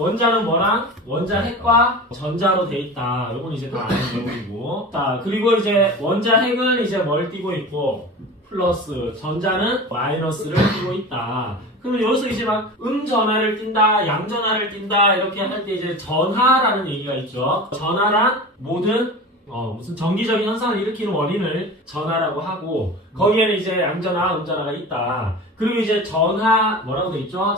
원자는 뭐랑? 원자 핵과 전자로 돼 있다. 요건 이제 다 아는 내용이고. 자, 그리고 이제 원자 핵은 이제 뭘 띄고 있고, 플러스, 전자는 마이너스를 띄고 있다. 그러면 여기서 이제 막 음전하를 띈다, 양전하를 띈다, 이렇게 할 때 이제 전하라는 얘기가 있죠. 전하란 모든 무슨 정기적인 현상을 일으키는 원인을 전하라고 하고, 거기에는 이제 양전하, 음전하가 있다. 그리고 이제 전하, 뭐라고 돼 있죠?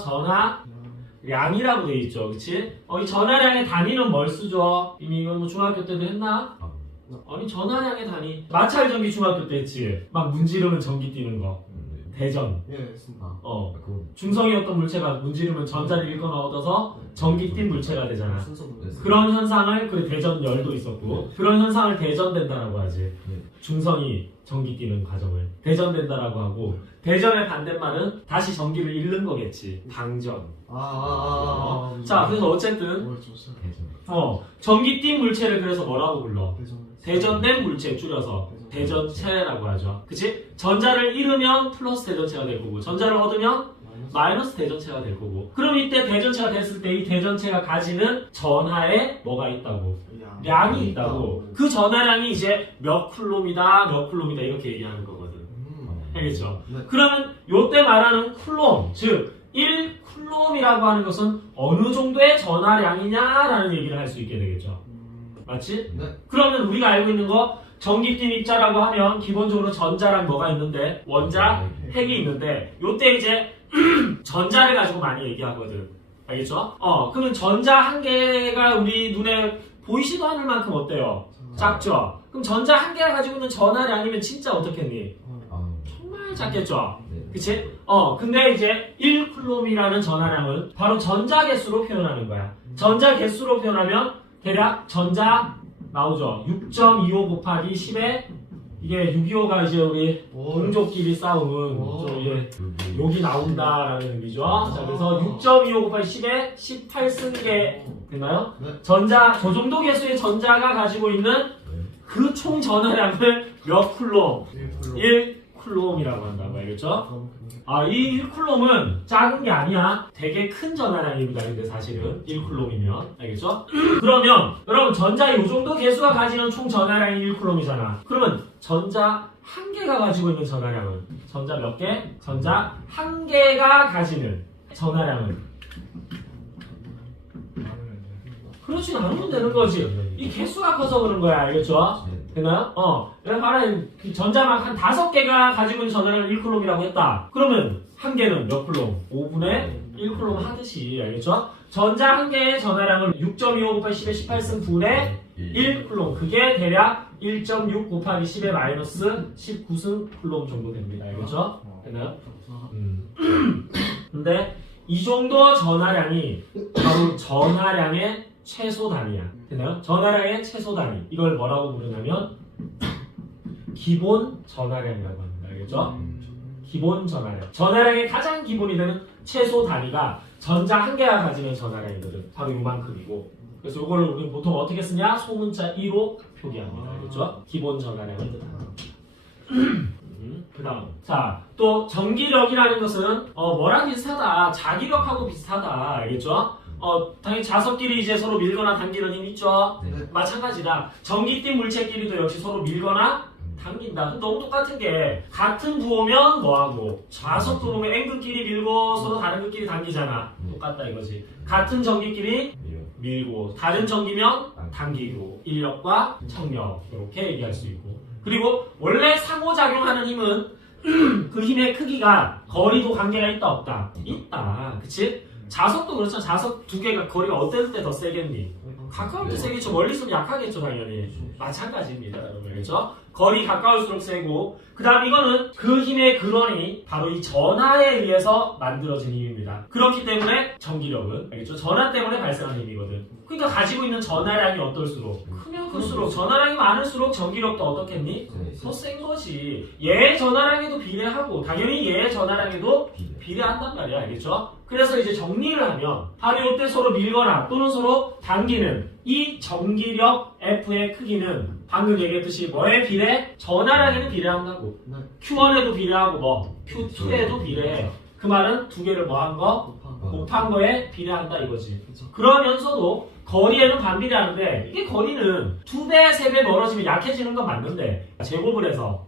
전하량이라고 돼 있죠. 그치? 이 전하량의 단위는 뭘 쓰죠? 이미 이건 뭐 중학교 때도 했나? 아니, 전하량의 단위. 마찰전기 중학교 때 했지? 막 문지르면 전기 띄는 거. 대전. 예, 했습니다. 중성이었던 물체가 문지르면 전자를 읽거나 얻어서 전기 띈 물체가 되잖아. 순서로 그런 현상을, 그래, 대전열도 있었고, 그런 현상을 대전된다라고 하지. 중성이 전기 띄는 과정을 대전된다라고 하고, 대전의 반대말은 다시 전기를 잃는 거겠지. 방전. 자, 그래서 어쨌든 전기 띈 물체를 그래서 뭐라고 불러? 대전된 물체 줄여서 대전체라고 하죠. 그치? 전자를 잃으면 플러스 대전체가 될 거고, 전자를 얻으면 마이너스 대전체가 될 거고. 그럼 이때 대전체가 됐을 때 이 대전체가 가지는 전하에 뭐가 있다고? 량이 있다고. 그 전하량이 이제 몇 쿨롬이다, 몇 쿨롬이다 이렇게 얘기하는 거거든. 알겠죠? 그러면 요때 말하는 쿨롬, 즉 1쿨롬이라고 하는 것은 어느 정도의 전하량이냐라는 얘기를 할 수 있게 되겠죠. 맞지? 네. 그러면 우리가 알고 있는 거 전기팀 입자라고 하면 기본적으로 전자랑 뭐가 있는데? 원자, 핵이 있는데 요때 이제 전자를 가지고 많이 얘기하거든. 알겠죠? 그러면 전자 한 개가 우리 눈에 보이지도 않을 만큼 어때요? 작죠? 그럼 전자 한 개가 가지고 있는 전하량이면 진짜 어떻겠니? 정말 작겠죠? 그치? 근데 이제 1쿨롬이라는 전하량은 바로 전자 개수로 표현하는 거야. 전자 개수로 표현하면 대략 전자 나오죠. 6.25 곱하기 10에 이게 625가 이제 우리 동족끼리 싸우는 좀 이게 욕이 나온다라는 의미죠. 자, 그래서 6.25 곱하기 10에 18승계 되나요? 전자, 저 정도 개수의 전자가 가지고 있는 그 총 전하량을 몇 쿨롬? 1쿨롬이라고 한다고 알겠죠? 이 1쿨롬은 작은 게 아니야. 되게 큰 전하량입니다. 근데 사실은 1쿨롬이면 알겠죠? 그러면 여러분 전자 이 정도 개수가 가지는 총 전하량이 1쿨롬이잖아. 그러면 전자 한 개가 가지고 있는 전하량은 전자 몇 개? 전자 한 개가 가지는 전하량은 그렇지 않으면 되는 거지. 이 개수가 커서 그런 거야. 알겠죠? 되나요? 내가 말하는 전자막 한 5개가 가지고 있는 전하량을 1쿨롬이라고 했다. 그러면 한 개는 몇 쿨롬? 5분의 1쿨롬 하듯이. 알겠죠? 전자 한 개의 전하량을 6.25 곱하기 10의 18승 분의 1쿨롬. 그게 대략 1.6 곱하기 10의 마이너스 19승 쿨롬 정도 됩니다. 알겠죠? 되나요? 근데 이 정도 전하량이 바로 전하량의 최소 단위야. 되나요? 전하량의 최소 단위. 이걸 뭐라고 부르냐면 기본 전하량이라고 합니다. 알겠죠? 기본 전하량. 전하량의 가장 기본이 되는 최소 단위가 전자 한 개가 가지는 전하량이거든. 바로 요만큼이고. 그래서 이걸 우리는 보통 어떻게 쓰냐? 소문자 2로 표기합니다. 알겠죠? 기본 전하량을 뜻합니다. 그 다음. 자, 또 전기력이라는 것은 뭐랑 비슷하다. 자기력하고 비슷하다. 알겠죠? 당연히 자석끼리 이제 서로 밀거나 당기는 힘 있죠? 마찬가지다. 전기 띈 물체끼리도 역시 서로 밀거나 당긴다. 너무 똑같은 게 같은 부호면 뭐하고 자석도 보면 N극끼리 밀고 서로 다른 극끼리 당기잖아. 똑같다 이거지. 같은 전기끼리 밀고 다른 전기면 당기고 인력과 청력 이렇게 얘기할 수 있고 그리고 원래 상호작용하는 힘은 그 힘의 크기가 거리도 관계가 있다 없다? 있다. 그치? 자석도 그렇잖아. 자석 두 개가 거리가 어떨 때 더 세겠니? 가까울 때 세겠죠. 멀리 있으면 약하겠죠 당연히. 마찬가지입니다 여러분. 그렇죠? 거리 가까울수록 세고 그 다음 이거는 그 힘의 근원이 바로 이 전하에 의해서 만들어진 힘입니다. 그렇기 때문에 전기력은 알겠죠? 전하 때문에 발생하는 힘이거든. 그러니까 가지고 있는 전하량이 어떨수록 크면 클수록 전하량이 많을수록 전기력도 어떻겠니? 더 센 거지. 얘의 전하량에도 비례하고 당연히 얘의 전하량에도 비례한단 말이야. 알겠죠? 그래서 이제 정리를 하면 바로 이때 서로 밀거나 또는 서로 당기는 이 전기력 F의 크기는 방금 얘기했듯이 뭐에 비례? 전하량에는 비례한다고. Q1에도 비례하고 뭐 Q2에도 비례해. 그 말은 두 개를 뭐 한 거? 곱한 거에 비례한다 이거지. 그러면서도 거리에는 반비례하는데 이게 거리는 2배, 3배 멀어지면 약해지는 건 맞는데 제곱을 해서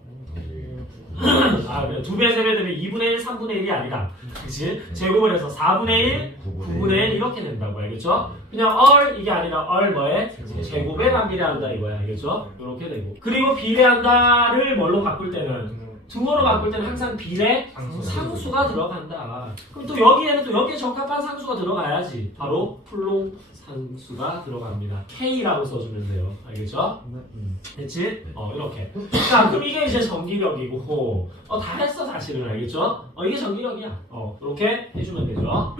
2배, 3배 되면 2분의 1, 3분의 1이 아니라 그치? 제곱을 해서 4분의 1, 9분의 1 이렇게 된다고 알겠죠? 그냥 이게 아니라 뭐에? 제곱에 반비례한다 이거야 알겠죠? 이렇게 되고 그리고 비례한다를 뭘로 바꿀 때는 등호로 바꿀 때는 항상 비례 상수가 들어간다. 그럼 또 여기에는 또 여기에 적합한 상수가 들어가야지. 바로 풀롱 상수가 들어갑니다. K라고 써주면 돼요. 알겠죠? 됐지? 이렇게. 자, 그럼 이게 이제 전기력이고, 다 했어, 사실은. 알겠죠? 이게 전기력이야. 이렇게 해주면 되죠.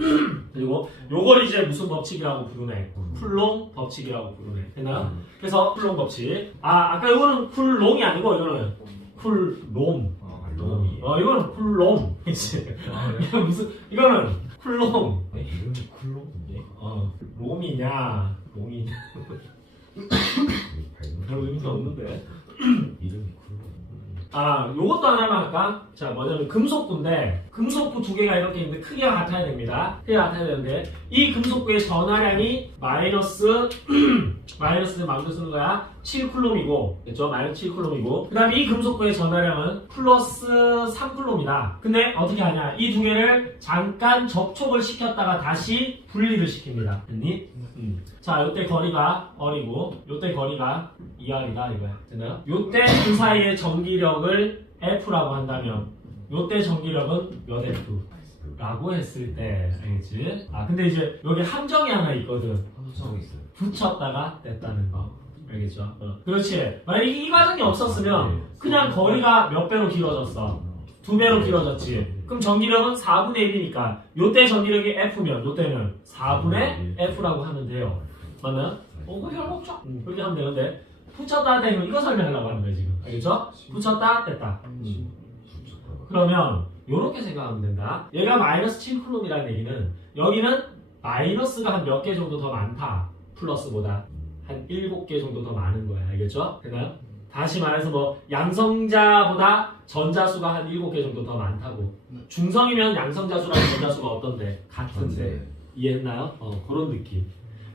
그리고 요걸 이제 무슨 법칙이라고 부르네? 풀롱 법칙이라고 부르네. 됐나요? 그래서 풀롱 법칙. 아까 이거는 쿨롱이 아니고, 이거는 쿨롬. 이거는 쿨롬. 그치? 이거는 쿨롬. 이름이 쿨롬인데? 롬이냐, 롬이냐. 별 의미가 없는데. 이름이 쿨롬. 요것도 하나만 할까? 자, 뭐냐면 금속구인데, 금속구 2개가 이렇게 있는데 크기가 같아야 됩니다. 크기가 같아야 되는데, 이 금속구의 전하량이 마이너스 마음대로 쓰는 거야. 7쿨롬이고, 그렇죠? 마이너스 7쿨롬이고, 그 다음에 이 금속구의 전하량은 플러스 3쿨롬이다. 근데 어떻게 하냐? 이 2개를 잠깐 접촉을 시켰다가 다시 분리를 시킵니다. 됐니? 자, 요때 거리가 R이고, 요때 거리가 2R이다 이거야. 됐나요? 요때 그 사이의 전기력을 F라고 한다면, 요때 전기력은 몇 F? 라고 했을 때, 알겠지? 근데 이제 여기 함정이 하나 있거든. 붙였다가 뗐다는 거. 알겠죠? 그렇지. 만약에 이 과정이 없었으면 그냥 거리가 몇 배로 길어졌어? 2배로 길어졌지. 그럼 전기력은 4분의 1이니까 요때 전기력이 F면 요때는 4분의 F라고 하면 돼요. 맞나요? 그거 별로 없죠? 그렇게 하면 되는데 붙였다 떼면 이거 설명하려고 하는 거야 지금. 알겠죠? 붙였다 뗐다. 그러면 요렇게 생각하면 된다. 얘가 마이너스 7쿨롬이라는 얘기는 여기는 마이너스가 한 몇 개 정도 더 많다. 플러스보다 한 7개 정도 더 많은 거야. 알겠죠? 되나요? 다시 말해서 뭐 양성자보다 전자수가 한 7개 정도 더 많다고. 중성이면 양성자수랑 전자수가 어떤데? 같은데. 이해했나요? 그런 느낌.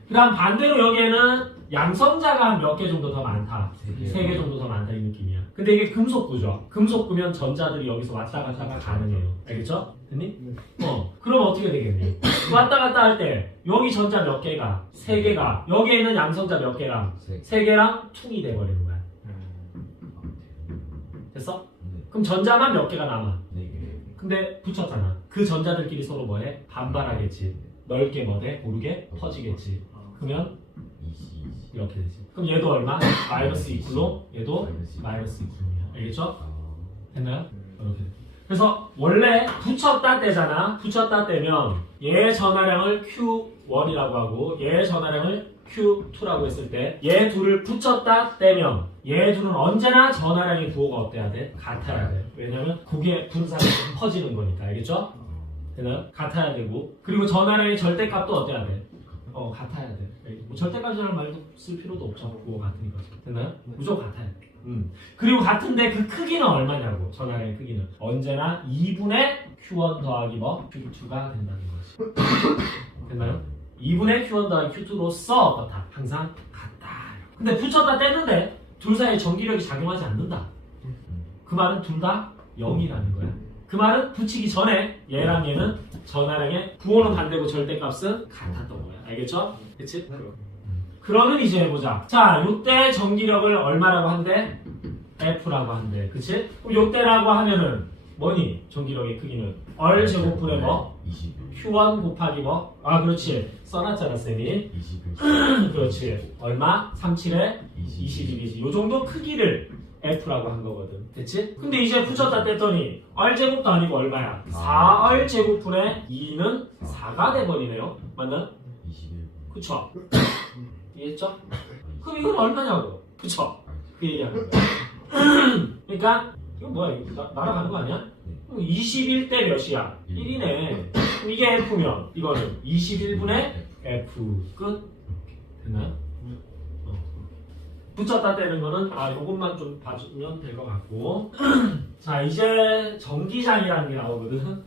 그 다음 반대로 여기에는 양성자가 한 몇 개 정도 더 많다. 3개 정도 더 많다 이 느낌이야. 근데 이게 금속구죠. 금속구면 전자들이 여기서 왔다 갔다가 가능해요. 알겠죠? 됐니? 그럼 어떻게 되겠니? 왔다 갔다 할 때 여기 전자 몇 개가? 3개가. 여기에는 양성자 몇 개랑? 3개랑 퉁이 돼버리는 거야. 됐어? 그럼 전자만 몇 개가 남아? 4개. 근데 붙였잖아. 그 전자들끼리 서로 뭐해? 반발하겠지. 넓게 뭐돼? 고르게 퍼지겠지. 그러면 이렇게 되지. 그럼 얘도 얼마? 마이너스 2쿨롬, 얘도 마이너스 2쿨롬이야. 알겠죠? 됐나요? 이렇게. 그래서 원래 붙였다 떼잖아. 붙였다 떼면 얘의 전하량을 Q1이라고 하고 얘의 전하량을 Q2라고 했을 때 얘 둘을 붙였다 떼면 얘 둘은 언제나 전하량의 부호가 어때야 돼? 같아야 돼. 왜냐면 그게 분산이 퍼지는 거니까. 알겠죠? 되나요? 같아야 되고 그리고 전하량의 절대값도 어때야 돼? 같아야 돼. 뭐 절대값이라는 말도 쓸 필요도 없죠. 그거 같으니까. 됐나요? 무조건 같아야 돼. 그리고 같은데 그 크기는 얼마냐고. 전하량의 크기는 언제나 2분의 Q1 더하기 뭐? Q2가 된다는 거지. 됐나요? 2분의 Q1 더하기 Q2로서 어떻다? 항상 같다. 근데 붙였다 떼는데 둘 사이에 전기력이 작용하지 않는다. 그 말은 둘 다 0이라는 거야. 그 말은 붙이기 전에 얘랑 얘는 전하량의 부호는 반대고 절대값은 같았던 거야. 알겠죠? 그치? 그러면 이제 해보자. 자, 요때 전기력을 얼마라고 한대? F라고 한대. 그치? 그럼 요때라고 하면은 뭐니? 전기력의 크기는 R 제곱분의 뭐? 21. Q1 곱하기 뭐? 그렇지. 써놨잖아 쌤이. 21. 그렇지. 얼마? 37에 21이지. 요 정도 크기를 F라고 한 거거든. 됐지? 근데 이제 붙였다 뗐더니 R제곱도 아니고 얼마야? 4R제곱분의 2는 4가 돼버리네요. 맞나? 21. 그쵸? 이해했죠? 그럼 이건 얼마냐고? 그쵸? 그 얘기하는 거야. 그러니까 이거 뭐야? 이거 날아가는 거 아니야? 21대 몇이야? 1이네. 그럼 이게 F면 이거는 21분의 F 끝. 됐나요? 붙였다 떼는 거는 요것만 좀 봐주면 될 것 같고 자 이제 전기장이라는 게 나오거든.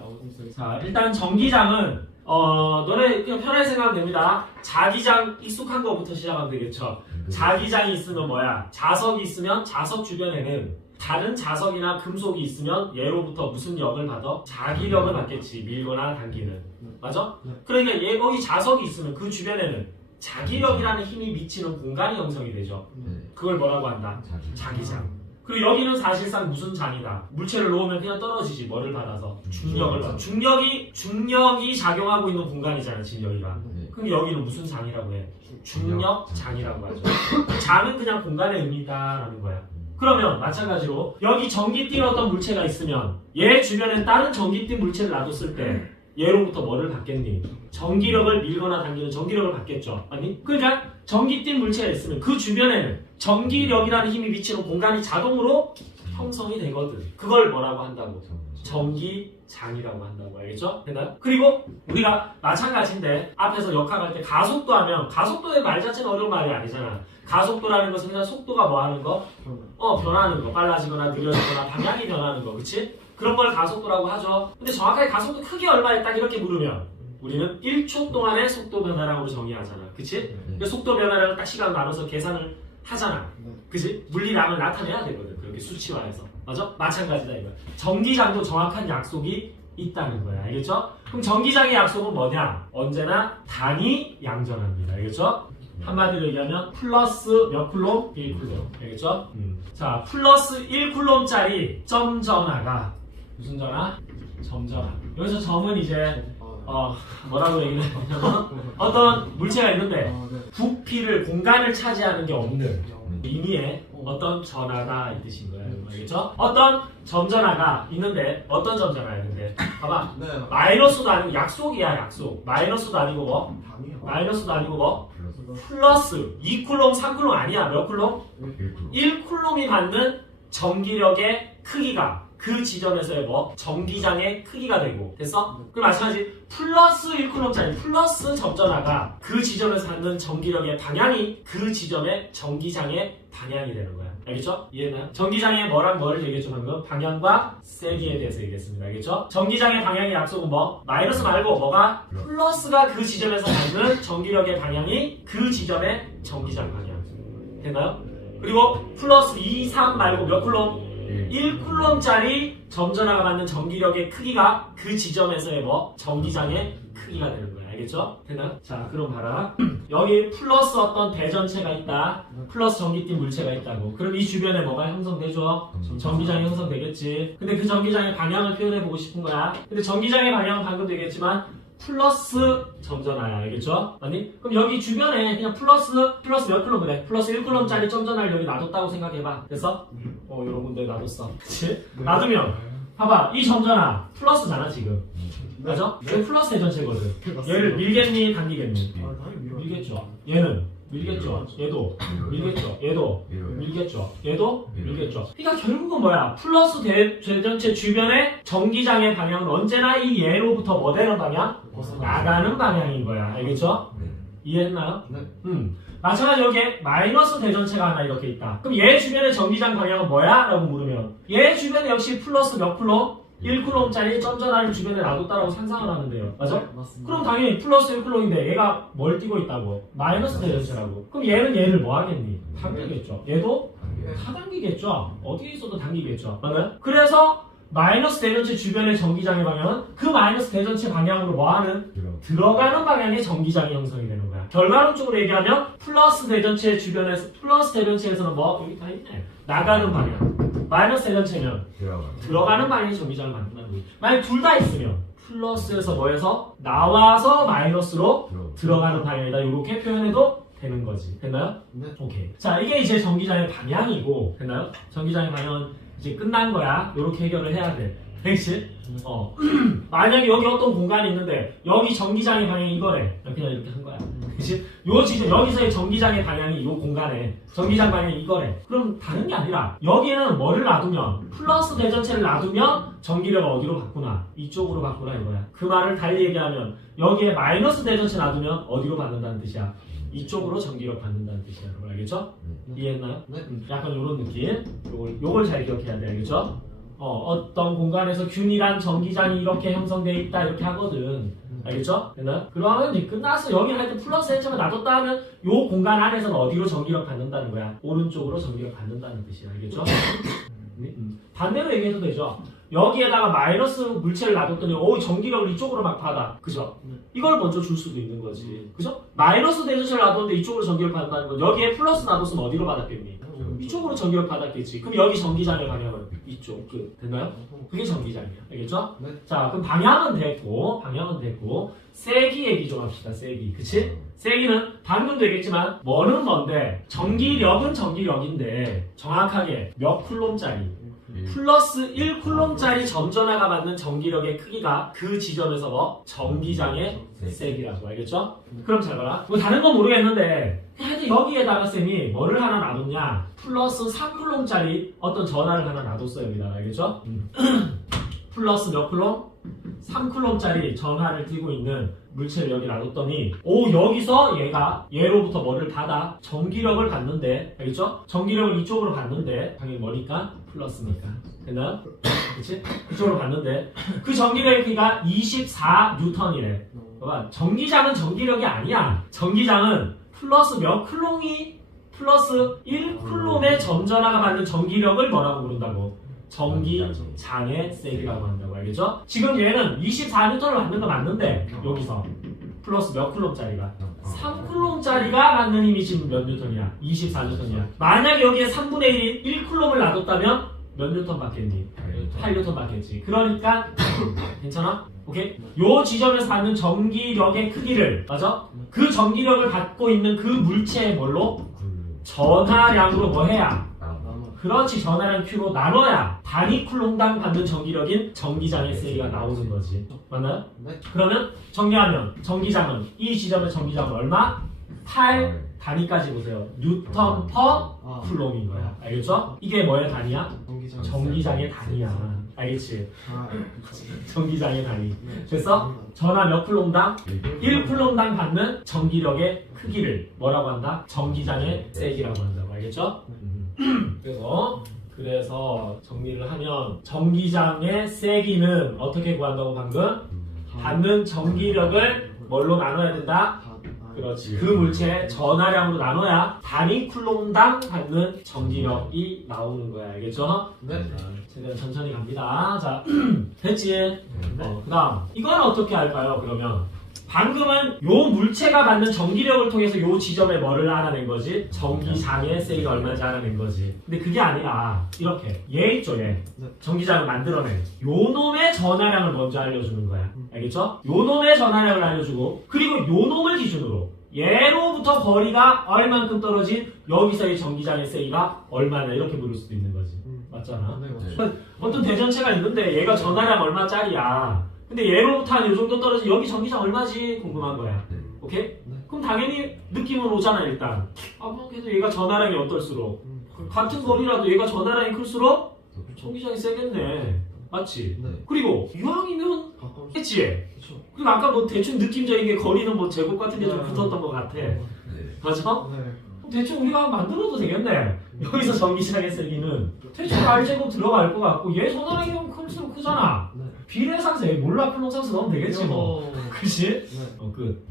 자 일단 전기장은 너네 그냥 편하게 생각하면 됩니다. 자기장 익숙한 거부터 시작하면 되겠죠. 자기장이 있으면 뭐야? 자석이 있으면 자석 주변에는 다른 자석이나 금속이 있으면 얘로부터 무슨 역을 받아? 자기력을 받겠지. 밀거나 당기는. 맞아? 그러니까 여기 자석이 있으면 그 주변에는 자기력이라는 힘이 미치는 공간이 형성이 되죠. 그걸 뭐라고 한다? 자기장. 그리고 여기는 사실상 무슨 장이다. 물체를 놓으면 그냥 떨어지지. 뭐를 받아서? 중력을 받아. 중력이 작용하고 있는 공간이잖아. 진력이가. 그럼 여기는 무슨 장이라고 해? 중력장이라고 하죠. 장은 그냥 공간의 의미다라는 거야. 그러면 마찬가지로 여기 전기 띈 어떤 물체가 있으면 얘 주변에 다른 전기 띈 물체를 놔뒀을 때 얘로부터 뭐를 받겠니? 전기력을 밀거나 당기는 전기력을 받겠죠. 아니? 그러니까 전기 띈 물체가 있으면 그 주변에는 전기력이라는 힘이 미치는 공간이 자동으로 형성이 되거든. 그걸 뭐라고 한다고? 전기장이라고 한다고. 알겠죠? 됐나요? 그리고 우리가 마찬가지인데 앞에서 역학할 때 가속도 하면 가속도의 말 자체는 어려운 말이 아니잖아. 가속도라는 것은 그냥 속도가 뭐 하는 거? 변하는 거. 빨라지거나 느려지거나 방향이 변하는 거. 그치? 그런 걸 가속도라고 하죠. 근데 정확하게 가속도 크기 얼마에 딱 이렇게 물으면 우리는 1초 동안의 속도 변화량으로 정의하잖아. 그치? 근데 속도 변화량을 딱 시간 나눠서 계산을 하잖아. 그치? 물리량을 나타내야 되거든. 그렇게 수치화해서. 맞아? 마찬가지다 이거. 전기장도 정확한 약속이 있다는 거야. 알겠죠? 그럼 전기장의 약속은 뭐냐? 언제나 단위 양전합니다. 알겠죠? 한마디로 얘기하면 플러스 몇 쿨롬? 1쿨롬. 알겠죠? 자, 플러스 1쿨롬짜리 점 전하가 무슨 전하? 점 전하. 여기서 점은 이제 뭐라고 얘기를 하냐면 어떤 물체가 있는데 부피를 공간을 차지하는 게 없는 의미의 어떤 전하다 이 뜻인 거예요. 알겠죠? 어떤 점전하가 있는데 어떤 점전하가 있는데 봐봐. 마이너스도 아니고 약속이야. 약속. 마이너스도 아니고 뭐? 마이너스도 아니고 뭐? 플러스 2쿨롬 3쿨롬 아니야. 몇 쿨롬? 1쿨롬이 받는 전기력의 크기가 그 지점에서의 뭐? 전기장의 크기가 되고. 됐어? 그럼 마찬가지 플러스 1쿨롬짜리 플러스 점전하가 그 지점에서 받는 전기력의 방향이 그 지점의 전기장의 방향이 되는 거야. 알겠죠? 이해나요? 전기장의 뭐랑 뭐를 얘기했죠 방금? 방향과 세기에 대해서 얘기했습니다. 알겠죠? 전기장의 방향의 약속은 뭐? 마이너스 말고 뭐가? 플러스가 그 지점에서 받는 전기력의 방향이 그 지점의 전기장 방향. 됐나요? 그리고 플러스 2, 3 말고 몇 쿨롬? 1쿨롬짜리 점전하가 받는 전기력의 크기가 그 지점에서의 뭐? 전기장의 크기가 되는 거야. 알겠죠? 되나요? 자, 그럼 봐라. 여기 플러스 어떤 대전체가 있다. 플러스 전기 띈 물체가 있다고. 그럼 이 주변에 뭐가 형성되죠? 전기장이 형성되겠지. 근데 그 전기장의 방향을 표현해보고 싶은 거야. 근데 전기장의 방향은 방금도 얘기했지만 플러스 점전하야. 알겠죠? 아니? 그럼 여기 주변에 그냥 플러스 몇 쿨롬 그래? 플러스 1쿨롬짜리 점전하를 여기 놔뒀다고 생각해봐. 됐어? 요런 군데 놔뒀어. 그치? 놔두면 봐봐. 이 점전하 플러스잖아 지금. 맞아? 얘 플러스 대전체거든. 얘를 밀겠니? 당기겠니? 밀겠죠. 얘는 밀겠죠. 얘도 밀겠죠. 얘도 밀겠죠. 얘도 밀겠죠. 그러니까 결국은 뭐야? 플러스 대전체 주변의 전기장의 방향은 언제나 이 얘로부터 뭐 되는 방향? 나가는 방향인 거야. 알겠죠? 이해했나요? 마찬가지로 여기에 마이너스 대전체가 하나 이렇게 있다. 그럼 얘 주변의 전기장 방향은 뭐야? 라고 물으면 얘 주변에 역시 플러스 몇 쿨롬? 1쿨롬짜리 점전하를 주변에 놔뒀다라고 상상을 하는데요. 맞아? 맞습니다. 그럼 당연히 플러스 1쿨롬인데 얘가 뭘 띄고 있다고? 마이너스 대전체라고. 그럼 얘는 얘를 뭐 하겠니? 당기겠죠. 얘도 다 당기겠죠. 어디에 있어도 당기겠죠. 맞아요? 그래서 마이너스 대전체 주변의 전기장의 방향은 그 마이너스 대전체 방향으로 뭐 하는? 들어가는 방향의 전기장이 형성이 되는 거야. 결과론적으로 얘기하면 플러스 대전체 주변에서 플러스 대전체에서는 뭐? 여기 다 있네. 나가는 방향. 마이너스 대전체면 들어가는 방향의 전기장을 만든다는 거지. 만약 둘 다 있으면 플러스에서 뭐에서 나와서 마이너스로 들어가는 방향이다. 이렇게 표현해도 되는 거지. 됐나요? 네. 오케이. 자, 이게 이제 전기장의 방향이고, 됐나요? 전기장의 방향은 이제 끝난 거야. 이렇게 해결을 해야 돼. 그치? 만약에 여기 어떤 공간이 있는데 여기 전기장의 방향이 이거래. 그냥 이렇게 한 거야. 그치? 요 지점 여기서의 전기장의 방향이 요 공간에 전기장 방향이 이거래. 그럼 다른 게 아니라 여기는 뭐를 놔두면 플러스 대전체를 놔두면 전기력을 어디로 바꾸나? 이쪽으로 바꾸나 이거야. 그 말을 달리 얘기하면 여기에 마이너스 대전체 놔두면 어디로 받는다는 뜻이야? 이쪽으로 전기력 받는다는 뜻이야. 알겠죠? 이해했나요? 네. 약간 요런 느낌. 요걸 잘 기억해야 돼. 알겠죠? 어떤 공간에서 균일한 전기장이 이렇게 형성되어 있다 이렇게 하거든. 알겠죠? 됐나요? 그러면 이제 끝나서 여기 하여튼 플러스 H만 놔뒀다 하면 요 공간 안에서는 어디로 전기력 받는다는 거야? 오른쪽으로 전기력 받는다는 뜻이야. 알겠죠? 반대로 얘기해도 되죠. 여기에다가 마이너스 물체를 놔뒀더니 전기력을 이쪽으로 막 받아. 그죠? 이걸 먼저 줄 수도 있는 거지. 그죠? 마이너스 대전체를 놔뒀는데 이쪽으로 전기력 받는다는 건 여기에 플러스 놔뒀으면 어디로 받았겠니? 이쪽으로 전기력 받았겠지. 그럼 여기 전기장의 방향은 이쪽. 됐나요? 그게 전기장이야. 알겠죠? 네. 자, 그럼 방향은 됐고, 세기 얘기 좀 합시다. 세기. 그치? 세기는 방금도 얘기했지만 뭐는 뭔데 전기력은 전기력인데 정확하게 몇 쿨롬짜리 플러스 1쿨롬짜리 전전화가 받는 전기력의 크기가 그 지점에서 뭐 전기장의 세기라고. 알겠죠? 그럼 잘 봐라. 뭐 다른 건 모르겠는데 하여튼 여기에다가 쌤이 뭐를 하나 놔뒀냐 플러스 3쿨롬짜리 어떤 전화를 하나 놔뒀어요. 여기다가. 알겠죠? 플러스 몇 쿨롬? 3쿨롬짜리 전하를 띄고 있는 물체를 여기 놔뒀더니 여기서 얘가 얘로부터 뭐를 받아? 전기력을 받는데 알겠죠? 전기력을 이쪽으로 받는데 당연히 뭐니까? 플러스니까. 됐나요? 그치? 이쪽으로 받는데 그 전기력의 크기가 24뉴턴이래. 봐봐. 전기장은 전기력이 아니야. 전기장은 플러스 몇 쿨롬이 플러스 1쿨롬의 점전화가 받는 전기력을 뭐라고 부른다고? 전기장의 세기라고 한다고. 알겠죠? 지금 얘는 24N을 받는 거 맞는데 여기서 플러스 몇 쿨롬짜리가 3쿨롬짜리가 받는 힘이 지금 몇 뉴턴이야? 24뉴턴이야. 만약에 여기에 3분의 1 1쿨롬을 놔뒀다면 몇 뉴턴 받겠니? 8뉴턴 받겠지. 그러니까 괜찮아? 오케이? 요 지점에서 받는 전기력의 크기를 맞아? 그 전기력을 받고 있는 그 물체의 뭘로? 전하량으로 뭐 해야? 그렇지. 전하량 Q로 나눠야 단위 쿨롬당 받는 전기력인 전기장의 세기가 나오는 거지. 맞나요? 네. 그러면 정리하면 전기장은 이 지점의 전기장은 얼마? 8 단위까지 보세요. 뉴턴 퍼 쿨롬인 거야. 알겠죠? 이게 뭐의 단위야? 전기장의 단위야. 알겠지? 전기장의 단위. 됐어? 전하 몇 쿨롬당? 1쿨롬당 받는 전기력의 크기를 뭐라고 한다? 전기장의 세기라고 한다고. 알겠죠? 그래서 정리를 하면 전기장의 세기는 어떻게 구한다고 방금? 받는 전기력을 뭘로 나눠야 된다? 그렇지. 그 물체의 전하량으로 나눠야 단위 쿨롬당 받는 전기력이 나오는 거야. 알겠죠? 네. 최대한 천천히 갑니다. 자, 됐지? 그 다음 이건 어떻게 할까요? 그러면 방금은 요 물체가 받는 전기력을 통해서 요 지점에 뭐를 알아낸 거지? 전기장의 세기가 얼마인지 알아낸 거지. 근데 그게 아니라 이렇게 얘 있죠 얘. 전기장을 만들어낸 요 놈의 전하량을 먼저 알려주는 거야. 알겠죠? 요 놈의 전하량을 알려주고 그리고 요 놈을 기준으로 얘로부터 거리가 얼만큼 떨어진 여기서의 전기장의 세기가 얼마나 이렇게 부를 수도 있는 거지. 맞잖아. 어떤 대전체가 있는데 얘가 전하량 얼마짜리야. 근데 얘로부터 한 요 정도 떨어진 여기 전기장 얼마지 궁금한 거야. 오케이? 그럼 당연히 느낌은 오잖아 일단. 뭐 그래도 얘가 전하량이 어떨수록 같은 거리라도 얘가 전하량이 클수록 전기장이 세겠네. 맞지? 그리고 이왕이면 했지? 그리고 아까 뭐 대충 느낌적인 게 거리는 뭐 제곱 같은 게 좀 붙었던 것 같아. 맞아? 대충 우리가 만들어도 되겠네. 여기서 전기장의 세기는 대충 R제곱 들어갈 것 같고 얘 전하량이 좀 클수록 크잖아. 비례상수 몰라 쿨롬상수 넣으면 되겠지 뭐. 그치? 끝.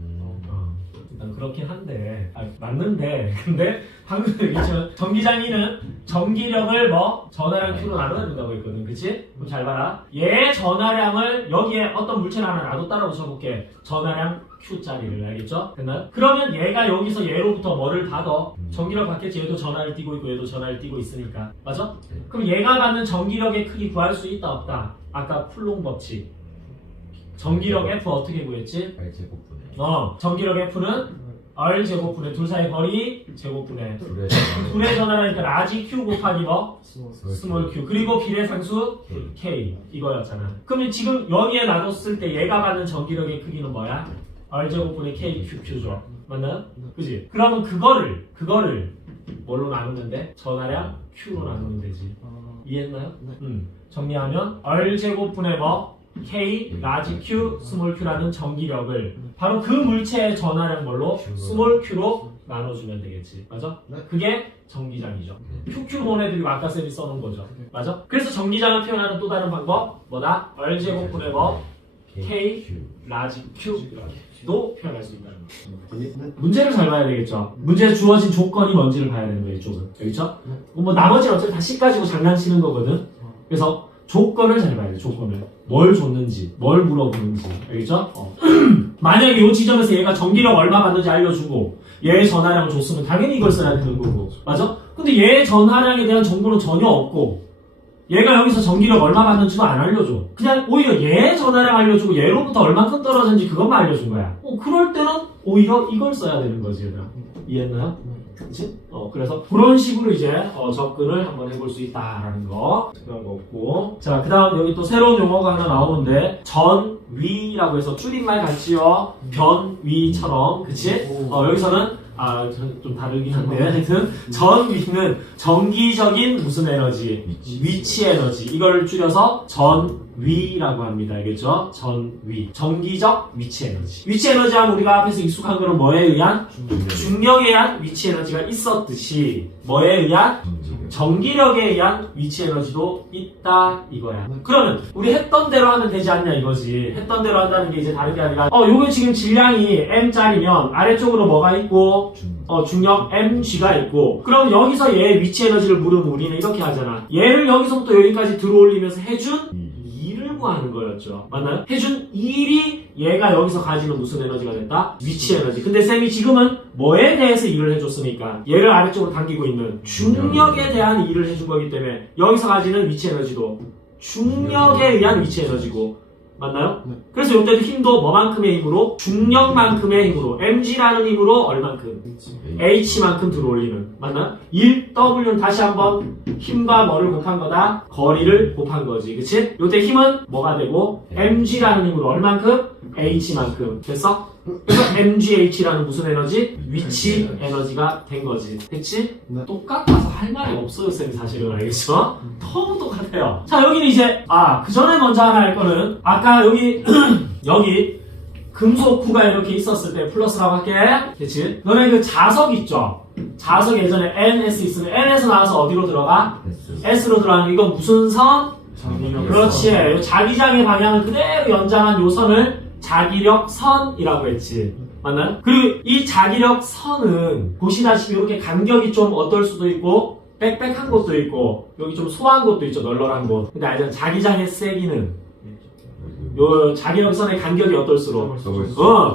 일단 그렇긴 한데 맞는데 근데 방금 얘기했지만 전기장이는 전기력을 뭐 전하량 Q로 나눠야 된다고 했거든. 그치? 그럼 잘 봐라. 얘 전하량을 여기에 어떤 물체를 하나 놔뒀다라고 쳐볼게. 전하량 Q짜리를. 알겠죠? 됐나요? 그러면 얘가 여기서 얘로부터 뭐를 받아? 전기력 받겠지. 얘도 전하를 띄고 있고 얘도 전하를 띄고 있으니까. 맞아? 그럼 얘가 받는 전기력의 크기 구할 수 있다 없다? 아까 쿨롬 법칙. 전기력 F 어떻게 구했지? R제곱분의 전기력 F는 R제곱분의 둘 사이 거리 제곱분의 둘의 전하라니까 라지 Q 곱하기 뭐? 스몰 Q. 그리고 비례상수 K. 이거였잖아. 그러면 지금 여기에 놔뒀을 때 얘가 받는 전기력의 크기는 뭐야? R제곱분의 KQQ죠. 맞나요? 그지? 그러면 그거를 뭘로 나누는데? 전하량 Q로 나누면 되지. 이해했나요? 정리하면 R제곱분의 뭐? K, 라지 Q, 스몰 Q라는 전기력을 바로 그 물체의 전하량 뭘로? 스몰 Q로 나눠주면 되겠지. 맞아? 그게 전기장이죠. QQ 보내드리고 아까 쌤이 써놓은 거죠. 맞아? 그래서 전기장을 표현하는 또 다른 방법 뭐다? R제곱분의 법 K, 라지 Q도 표현할 수 있다는 거죠. 문제를 잘 봐야 되겠죠. 문제에 주어진 조건이 뭔지를 봐야 되는 거예요. 이쪽은. 여기죠? 뭐 나머지는 어차피 다 식 가지고 장난치는 거거든. 그래서 조건을 잘 봐야 돼. 조건을. 뭘 줬는지, 뭘 물어보는지. 알겠죠? 만약에 이 지점에서 얘가 전기력 얼마 받는지 알려주고 얘의 전하량을 줬으면 당연히 이걸 써야 되는 거고. 맞아? 근데 얘의 전하량에 대한 정보는 전혀 없고 얘가 여기서 전기력 얼마 받는지도 안 알려줘. 그냥 오히려 얘의 전하량 알려주고 얘로부터 얼만큼 떨어졌는지 그것만 알려준 거야. 그럴 때는 오히려 이걸 써야 되는 거지. 얘들아. 이해했나요? 그치? 그래서 그런 식으로 이제 접근을 한번 해볼 수 있다라는 거 그런 거 없고. 자, 그 다음 여기 또 새로운 용어가 하나 나오는데 전위라고 해서 줄임말 같지요. 변위처럼. 그치? 여기서는 좀 다르긴 한데 하여튼 전위는 정기적인 무슨 에너지? 위치 에너지. 이걸 줄여서 전위라고 합니다. 알겠죠? 전위. 정기적 위치 에너지. 위치 에너지 하면 우리가 앞에서 익숙한 거는 뭐에 의한? 중력에 의한 위치 에너지가 있었듯이 뭐에 의한? 전기력에 의한 위치 에너지도 있다 이거야. 그러면 우리 했던 대로 하면 되지 않냐 이거지. 했던 대로 한다는 게 이제 다른 게 아니라 요게 지금 질량이 m짜리면 아래쪽으로 뭐가 있고 중력 mg가 있고 그럼 여기서 얘의 위치 에너지를 물으면 우리는 이렇게 하잖아. 얘를 여기서부터 여기까지 들어올리면서 해준 2를 구하는 거였죠. 맞나요? 해준 1이 얘가 여기서 가지는 무슨 에너지가 됐다? 위치 에너지. 근데 쌤이 지금은 뭐에 대해서 2를 해줬으니까 얘를 아래쪽으로 당기고 있는 중력에 대한 2를 해준 거기 때문에 여기서 가지는 위치 에너지도 중력에 의한 위치 에너지고 맞나요? 네. 그래서 이때도 힘도 뭐만큼의 힘으로? 중력만큼의 힘으로 mg라는 힘으로 얼만큼? h만큼 들어올리는 맞나요? 1w는 다시 한번 힘과 뭐를 곱한 거다? 거리를 곱한 거지 그치? 이때 힘은 뭐가 되고 mg라는 힘으로 얼만큼? h만큼 됐어? 그래서 mgh라는 무슨 에너지? 위치 에너지가 된 거지 됐지? 네. 똑같아서 할 말이 없어요 쌤 사실은 알겠어? 너무 똑같아요. 자 여기는 이제 그 전에 먼저 하나 할 거는 아까 여기 여기 금속 구가 이렇게 있었을 때 플러스라고 할게 됐지? 너네 그 자석 있죠? 자석 예전에 NS 있으면 N에서 나와서 어디로 들어가? S로 들어가는 이건 무슨 선? 그렇지. 요 자기장의 방향을 그대로 연장한 요 선을 자기력 선이라고 했지. 맞나요? 그리고 이 자기력 선은 보시다시피 이렇게 간격이 좀 어떨 수도 있고 빽빽한 곳도 있고 여기 좀 소한 곳도 있죠. 널널한 곳. 근데 알잖아. 자기장의 세기는 요 자기력 선의 간격이 어떨수록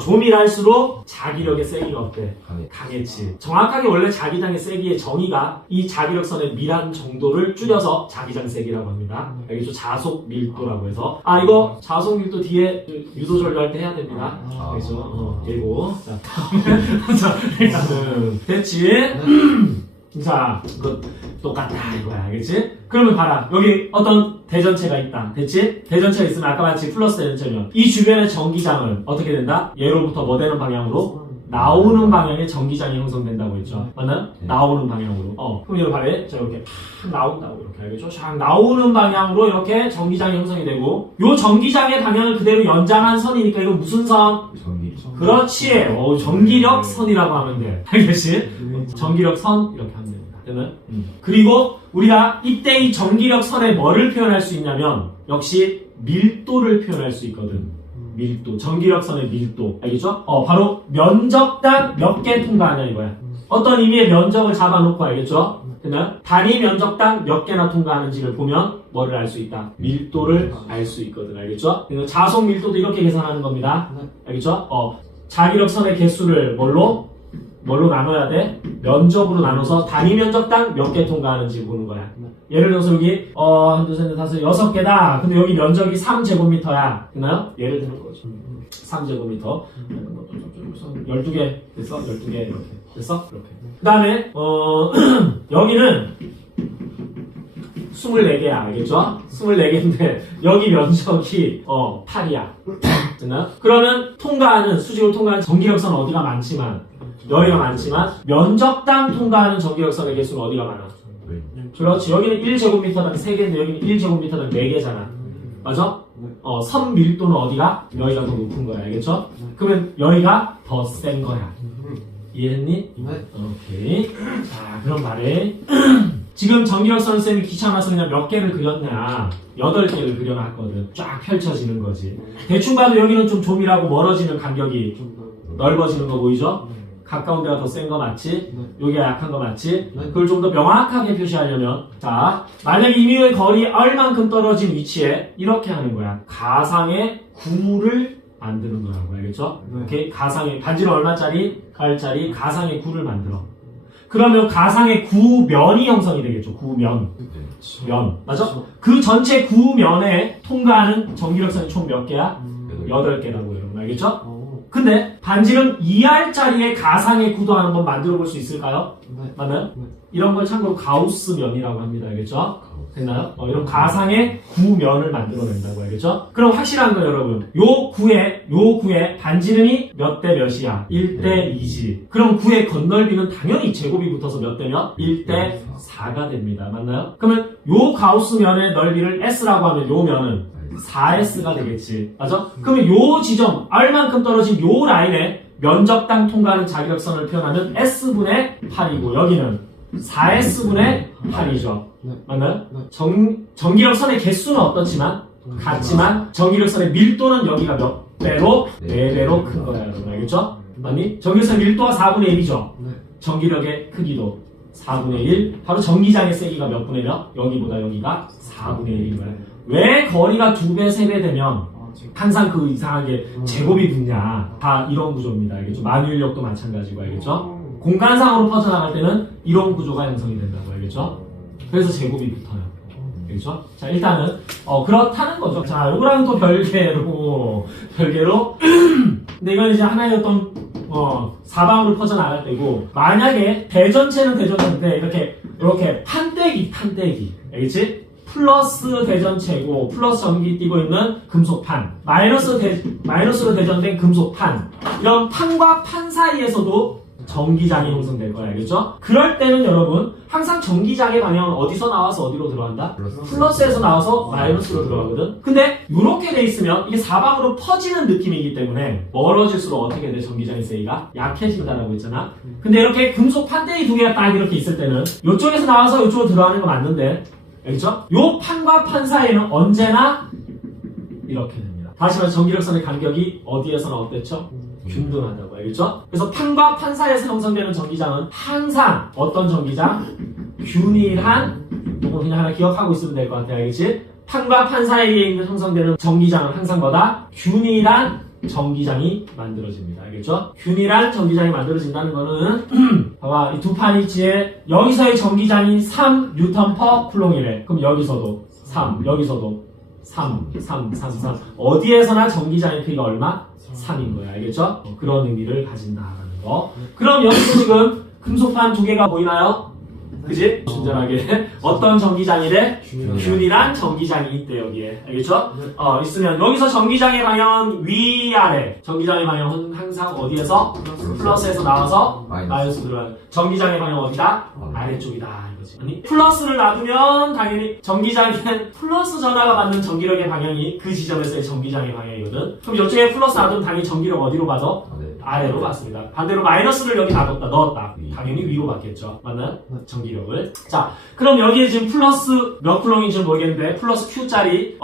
조밀할수록 자기력의 세기가 어때? 강했지. 정확하게 원래 자기장의 세기의 정의가 이 자기력 선의 밀한 정도를 줄여서 자기장 세기라고 합니다. 알겠죠? 자속 밀도라고 해서 이거 자속 밀도 뒤에 유도 전류할 때 해야 됩니다. 알겠죠? 예고. 자, 일단은 됐지? 자, 이거 똑같다 이거야. 알겠지? 그러면 봐라. 여기 어떤 대전체가 있다. 됐지? 대전체가 있으면 아까 마치 플러스 대전체면 이 주변의 전기장은 어떻게 된다? 얘로부터 뭐 되는 방향으로? 나오는 방향의 전기장이 형성된다고 했죠. 맞나요? 나오는 방향으로. 그럼 여기 봐래. 자, 이렇게 팍 나온다고 이렇게 알겠죠? 쫙 나오는 방향으로 이렇게 전기장이 형성이 되고 요 전기장의 방향을 그대로 연장한 선이니까 이건 무슨 선? 그렇지. 전기력 선이라고 하면 돼. 알겠지? 전기력 선 이렇게 하면 됩니다. 되나요? 그리고 우리가 이때 이 전기력 선에 뭐를 표현할 수 있냐면 역시 밀도를 표현할 수 있거든. 밀도. 전기력 선의 밀도. 알겠죠? 바로 면적당 몇 개 통과하냐 이거야. 어떤 의미의 면적을 잡아놓고 알겠죠? 되나요? 단위 면적당 몇 개나 통과하는지를 보면 뭐를 알 수 있다? 밀도를 알 수 있거든. 알겠죠? 자속 밀도도 이렇게 계산하는 겁니다. 알겠죠? 자기력 선의 개수를 뭘로 나눠야 돼? 면적으로 나눠서 단위 면적당 몇 개 통과하는지 보는 거야. 예를 들어서 여기 한, 둘, 셋, 넷, 다섯, 6개다. 근데 여기 면적이 3제곱미터야. 되나요? 예를 드는 거죠. 3제곱미터. 12개 됐어? 12개 이렇게 됐어? 이렇게. 그 다음에 여기는 24개야. 알겠죠? 24개인데 여기 면적이 8이야. 됐나요? 그러면 통과하는 수직으로 통과하는 전기력선 어디가 많지만 여기가 많지만 면적당 통과하는 전기력선의 개수는 어디가 많아? 그렇지. 여기는 1제곱미터당 3개인데 여기는 1제곱미터당 4개잖아. 맞아? 선 밀도는 어디가? 여기가 더 높은 거야. 알겠죠? 그러면 여기가 더 센 거야. 이해했니? 네. 오케이. 자, 그럼 말해. 지금 정기력선 쌤이 귀찮아서 그냥 몇 개를 그렸냐? 8개를 그려놨거든. 쫙 펼쳐지는 거지. 대충 봐도 여기는 좀 조밀하고 멀어지는 간격이 넓어지는 거 보이죠? 가까운 데가 더 센 거 맞지? 여기가 약한 거 맞지? 그걸 좀 더 명확하게 표시하려면 자, 만약에 임의의 거리 얼만큼 떨어진 위치에 이렇게 하는 거야. 가상의 구를 만드는 거라고. 알겠죠? 오케이? 가상의 반지는 얼마짜리? 가을짜리 가상의 구를 만들어. 그러면 가상의 구면이 형성이 되겠죠. 구면. 면. 맞아? 그 전체 구면에 통과하는 전기력선이 총 몇 개야? 8개라고 여러분. 알겠죠? 근데 반지름 2R짜리의 가상의 구도 한번 만들어 볼 수 있을까요? 맞나요? 이런 걸 참고로 가우스면이라고 합니다. 알겠죠? 됐나요? 이런 가상의 구면을 만들어낸다고. 알겠죠? 그럼 확실한 거 여러분. 요 구의 반지름이 몇 대 몇이야? 1대 2지. 그럼 구의 건널비는 당연히 제곱이 붙어서 몇 대 몇? 1대 4가 됩니다. 맞나요? 그러면 요 가우스면의 넓이를 S라고 하면 요 면은 4S가 되겠지. 맞아? 그러면 요 지점, R만큼 떨어진 요 라인에 면적당 통과하는 자기력선을 표현하면 S분의 8이고, 여기는 4S분의 8이죠. 맞나요? 전기력선의 개수는 어떻지만, 같지만, 전기력선의 밀도는 여기가 몇 배로? 4배로 큰 거야, 여러분. 알겠죠? 맞니? 전기력선의 밀도가 4분의 1이죠. 전기력의 크기도 4분의 1. 바로 전기장의 세기가 몇 분의 몇? 여기보다 여기가 4분의 1인 거야. 왜 거리가 2배, 3배 되면 항상 그 이상하게 제곱이 붙냐. 다 이런 구조입니다. 알겠죠? 만유인력도 마찬가지고. 알겠죠? 공간상으로 퍼져나갈 때는 이런 구조가 형성이 된다고. 알겠죠? 그래서 제곱이 붙어요. 알겠죠? 자, 일단은 그렇다는 거죠. 자, 요거랑 또 별개로 근데 이건 이제 하나의 어떤 사방으로 퍼져나갈 때고, 만약에 대전체는 대전체인데 이렇게 판때기 알겠지? 플러스 대전체고 플러스 전기 띄고 있는 금속판, 마이너스로 대전된 금속판, 이런 판과 판 사이에서도 전기장이 형성될 거야. 알겠죠? 그럴 때는 여러분 항상 전기장의 방향은 어디서 나와서 어디로 들어간다? 플러스에서 나와서 마이너스로 들어가거든. 근데 이렇게 돼 있으면 이게 사방으로 퍼지는 느낌이기 때문에 멀어질수록 어떻게 돼? 전기장의 세기가 약해진다라고 했잖아. 근데 이렇게 금속 판때기 2개가 딱 이렇게 있을 때는 이쪽에서 나와서 이쪽으로 들어가는 거 맞는데, 알겠죠? 요 판과 판 사이에는 언제나 이렇게 됩니다. 다시 말해서 전기력선의 간격이 어디에서나 어땠죠? 균등하다고. 알겠죠? 그래서 판과 판 사이에서 형성되는 전기장은 항상 어떤 전기장? 균일한, 이거 그냥 하나 기억하고 있으면 될 것 같아. 알겠지? 판과 판 사이에 형성되는 전기장은 항상 뭐다? 균일한 전기장이 만들어집니다. 알겠죠? 균일한 전기장이 만들어진다는 거는 봐봐, 이 두 판 위치에 여기서의 전기장이 3N/쿨롱이래. 그럼 여기서도 3, 여기서도 3. 어디에서나 전기장의 크기가 얼마? 3인 거야. 알겠죠? 그런 의미를 가진다라는 거. 그럼 여기서 지금 금속판 2개가 보이나요? 그지? 순전하게 어떤 전기장이래? 균일한 전기장이 있대. 여기에. 알겠죠? 있으면 여기서 전기장의 방향은 위아래. 전기장의 방향은 항상 어디에서? 플러스에서 나와서 마이너스 들어가요. 전기장의 방향은 어디다? 아래쪽이다 이거지. 아니, 플러스를 놔두면 당연히 전기장에는 플러스 전하가 받는 전기력의 방향이 그 지점에서의 전기장의 방향이거든. 그럼 이쪽에 플러스 놔두면 당연히 전기력 어디로 가죠? 아래로 갔습니다. 반대로 마이너스를 여기 넣었다. 당연히 위로 받겠죠. 맞나요? 전기력을. 자, 그럼 여기에 지금 플러스 몇 쿨롱인지 모르겠는데 플러스 Q짜리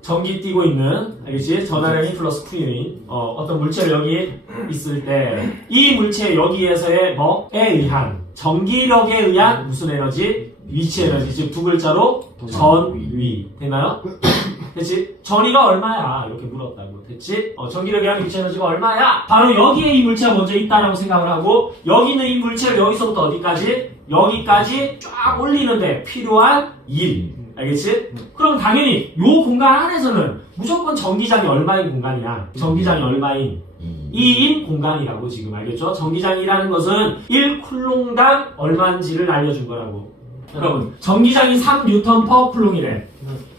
전기 띄고 있는, 알겠지? 전하량이 플러스 Q인 어떤 물체를 여기에 있을 때 이 물체 여기에서의 뭐에 의한 전기력에 의한 무슨 에너지? 위치 에너지. 즉 두 글자로 전위. 됐나요? 됐지? 전위가 얼마야? 이렇게 물었다고. 됐지? 전기력에 의한 위치 에너지가 얼마야? 바로 여기에 이 물체가 먼저 있다라고 생각을 하고, 여기 있는 이 물체를 여기서부터 어디까지? 여기까지 쫙 올리는데 필요한 1. 알겠지? 그럼 당연히 이 공간 안에서는 무조건 전기장이 얼마인 공간이야? 전기장이 얼마인? 2인 공간이라고 지금. 알겠죠? 전기장이라는 것은 1쿨롱당 얼마인지를 알려준 거라고. 여러분, 전기장이 3N/쿨롱이래.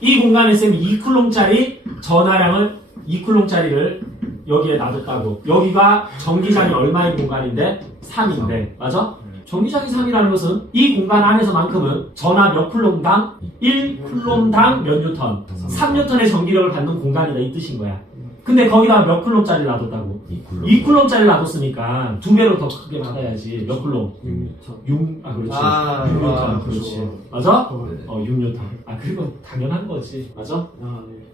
이 공간에 쌤이 2쿨롱짜리 전하량을 2쿨롱짜리를 여기에 놔뒀다고. 여기가 전기장이 얼마인 공간인데? 3인데. 맞아? 전기장이 3이라는 것은 이 공간 안에서만큼은 전하 몇 쿨롬당 1쿨롬당 몇 뉴턴 3뉴턴의 전기력을 받는 공간이다 이 뜻인 거야. 근데 거기다가 몇 쿨롬짜리를 놔뒀다고? 2쿨롬짜리를 놔뒀으니까 2배로 더 크게 받아야지. 몇 쿨롬? 6, 그렇지. 6뉴턴, 그렇지. 맞아? 6뉴턴. 그리고 당연한 거지. 맞아?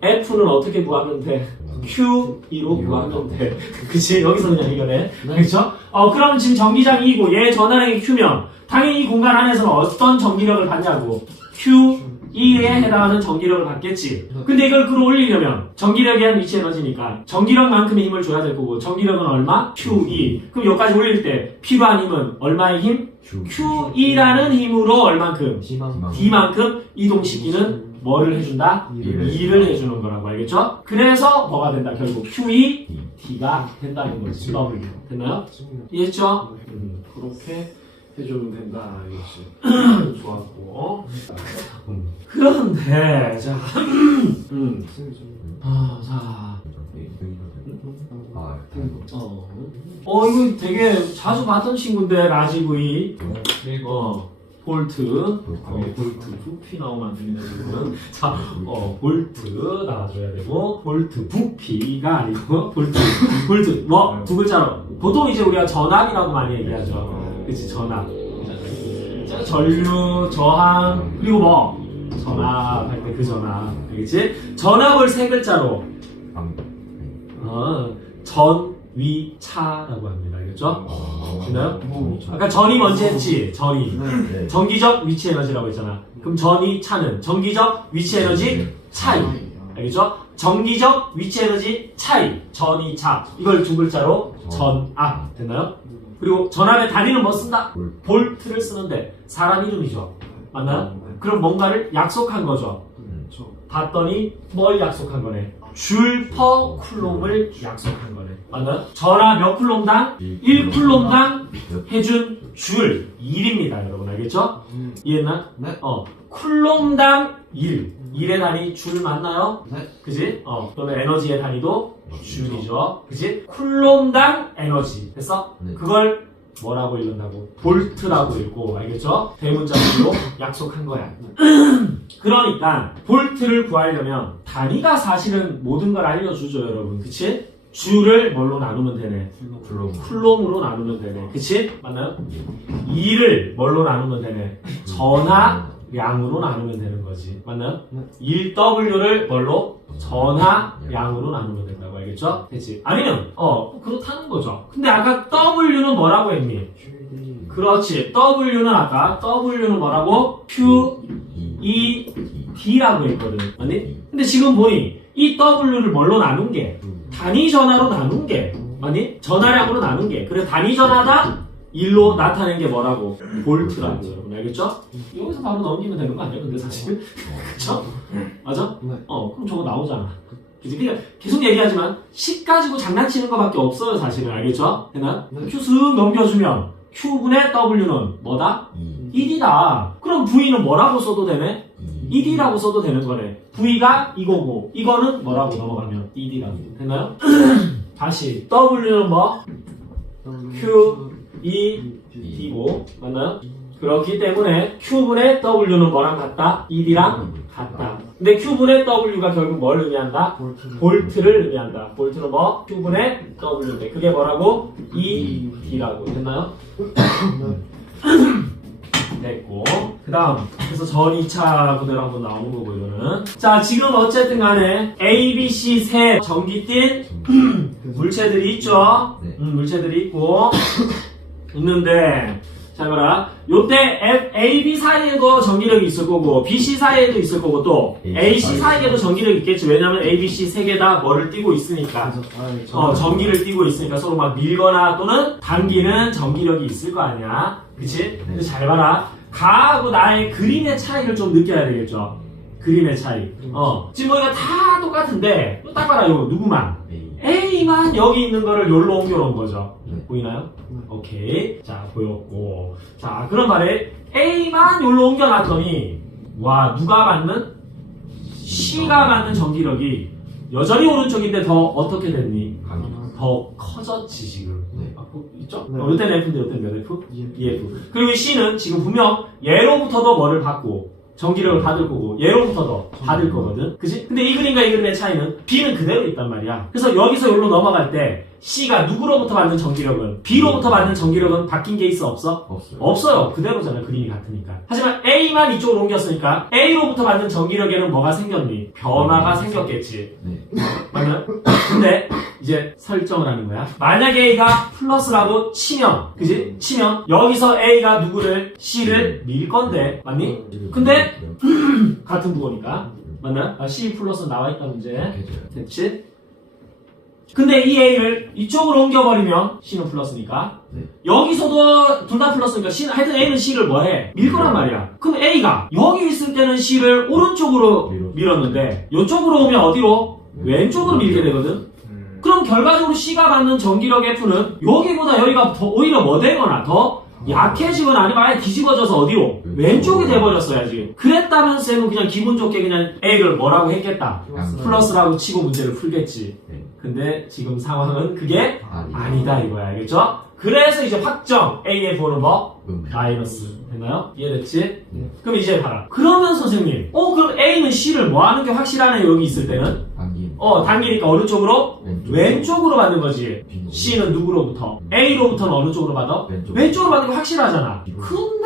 F는 어떻게 구하면 돼? Q2로 구하면 돼. 그치? 여기서 그냥 이겨내. 그렇죠? 그럼 지금 전기장 2고 얘 전화량이 Q면 당연히 이 공간 안에서는 어떤 전기력을 받냐고. Q2에 해당하는 전기력을 받겠지. 근데 이걸 끌어올리려면 전기력에 대한 위치 에너지니까 전기력만큼의 힘을 줘야 될 거고 전기력은 얼마? Q2. 그럼 여기까지 올릴 때 필요한 힘은 얼마의 힘? Q2라는 힘으로 얼만큼? D만큼 이동시키는 뭐를 해준다? 2를 해주는 거라고 알겠죠? 그래서 뭐가 된다? 결국 Q2, D가 된다는 거지. W. 됐나요? 이해했죠? 그렇게 해주면 된다. 알겠지? 좋았고. 그런데, 자. 이거 되게 자주 봤던 친구인데, 라지브이. 볼트. 볼트. 부피 나오면 안 됩니다, 지금. 자, 볼트 나와줘야 되고, 볼트. 부피가 아니고, 볼트. 두 글자로. 보통 이제 우리가 전압이라고 많이 얘기하죠. 그치, 전압. 전류, 저항, 그리고 뭐? 전압 할 때 그 전압. 그치? 전압을 세 글자로. 전위차라고 합니다. 알겠죠? 됐나요? 아까 전이 먼저 했지? 전이. 전기적 위치 에너지라고 했잖아. 그럼 전위차는 전기적 위치 에너지 차이. 알겠죠? 전기적 위치 에너지 차이. 전위차. 이걸 두 글자로 전압. 됐나요? 그리고 전압의 단위는 뭐 쓴다? 볼트를 쓰는데 사람 이름이죠. 맞나요? 그럼 뭔가를 약속한 거죠. 봤더니 뭘 약속한 거네? 줄 퍼 쿨롬을 약속한 거네. 맞나요? 전압 몇 쿨롬당? 1쿨롬당 해준 줄 1입니다. 여러분 알겠죠? 이해했나? 네. 쿨롬당 1. 1의 단위 줄 맞나요? 네. 그지? 그러면 에너지의 단위도 줄이죠. 그지? 쿨롬당 에너지. 됐어? 네. 그걸 뭐라고 읽는다고? 볼트라고 읽고, 알겠죠? 대문자로 약속한 거야. 그러니까 볼트를 구하려면 단위가 사실은 모든 걸 알려주죠, 여러분. 그치? 줄을 뭘로 나누면 되네? 쿨롬으로 나누면 되네. 그치? 맞나요? 2를 뭘로 나누면 되네? 전하량으로 나누면 되는 거지. 맞나요? 1W를 뭘로? 전하량으로 나누면 된다고 알겠죠? 됐지? 아니면 그렇다는 거죠. 근데 아까 W는 뭐라고 했니? 그렇지. W는 뭐라고? Q, E, D라고 했거든. 맞니? 근데 지금 보니 이 W를 뭘로 나눈 게? 단위 전하로 나눈 게. 맞니? 전하량으로 나눈 게. 그래서 단위 전하다 1로 나타낸 게 뭐라고? 볼트라고 여러분 알겠죠? 여기서 바로 넘기면 되는 거 아니야? 근데 사실 그쵸? 맞아? 그럼 저거 나오잖아. 그치? 그러니까 계속 얘기하지만 10 가지고 장난치는 거밖에 없어요 사실은. 알겠죠? 되나? Q 쓱 넘겨주면 Q분의 W는 뭐다? 1이다. 그럼 V는 뭐라고 써도 되네? 1이라고 써도 되는 거네. V가 이거고 이거는 뭐라고 넘어가면 1이라고 되나요? 다시 W는 뭐? Q, E, D고 맞나요? 그렇기 때문에 Q분의 W는 뭐랑 같다? 1이랑 같다. 근데 Q분의 W가 결국 뭘 의미한다? 볼트를 의미한다. 볼트는 뭐? Q분의 W인데 그게 뭐라고? E, D라고 됐나요? 됐고 그 다음 그래서 전이차 그대로 한번 나오는 거고 이거는 자 지금 어쨌든 간에 A, B, C 세 전기 띤 물체들이 있죠. 물체들이 있고 있는데 자 봐라 요때 A, B 사이에도 전기력이 있을 거고 B, C 사이에도 있을 거고 또 A, C 사이에도 전기력이 있겠지. 왜냐면 A, B, C 세 개 다 뭐를 띠고 있으니까 전기를 띠고 있으니까 서로 막 밀거나 또는 당기는 전기력이 있을 거 아니야. 그치? 근데 잘 봐라 가하고 나의 그림의 차이를 좀 느껴야 되겠죠. 그림의 차이 지금 뭐 이거 다 똑같은데 딱 봐라 이거 누구만 A만 여기 있는 거를 여기로 옮겨놓은 거죠. 보이나요? 오케이. 자, 보였고. 자, 그런 말에 A만 여기로 옮겨놨더니, 와, 누가 받는? C가 받는 전기력이 여전히 오른쪽인데 더 어떻게 됐니? 더 커졌지 지금. 네. 있죠? 네. 이때는 F인데 이때는 몇 F? 2F. 그리고 이 C는 지금 분명 얘로부터도 뭐를 받고 전기력을 받을 거고 얘로부터도 받을 거거든. 그치? 근데 이 그림과 이 그림의 차이는 B는 그대로 있단 말이야. 그래서 여기서 여기로 넘어갈 때 C가 누구로부터 받는 전기력은 B로부터 받는 전기력은 바뀐 게 있어 없어? 없어요. 없어요. 그대로잖아. 그림이 같으니까. 하지만 A만 이쪽으로 옮겼으니까 A로부터 받는 전기력에는 뭐가 생겼니? 변화가 생겼겠지. 네. 맞나요? 근데 이제 설정을 하는 거야. 만약에 A가 플러스라고 치면, 그지? 치면 여기서 A가 누구를 C를 밀 건데, 맞니? 근데 같은 부호니까. 맞나? C 플러스 나와 있다 문제. 됐지? 근데 이 A를 이쪽으로 옮겨버리면 C는 플러스니까 네. 여기서도 둘 다 플러스니까 C는, 하여튼 A는 C를 뭐해? 밀 거란 말이야. 그럼 A가 여기 있을 때는 C를 오른쪽으로 밀었는데 이쪽으로 오면 어디로? 왼쪽으로 밀게 되거든. 그럼 결과적으로 C가 받는 전기력 F는 여기보다 여기가 더 오히려 뭐 되거나 더 약해지거나 아니면 아예 뒤집어져서 어디로? 왼쪽이 돼버렸어야지. 그랬다면 쌤은 그냥 기분 좋게 그냥 A를 뭐라고 했겠다. 플러스라고 치고 문제를 풀겠지. 네. 근데 지금 상황은 그게 아니다. 아니다 이거야. 알겠죠? 그래서 이제 확정 A의 부호는 뭐? 마이너스. 됐나요? 이해됐지? 네. 그럼 이제 봐라. 그러면 선생님 그럼 A는 C를 뭐 하는 게 확실하네 여기 있을 때는? 당김. 당기니까 어느 쪽으로? 왼쪽. 왼쪽으로 받는 거지. 빈. C는 누구로부터? A로부터는 어느 쪽으로 받아? 왼쪽. 왼쪽으로 받는 게 확실하잖아. 근데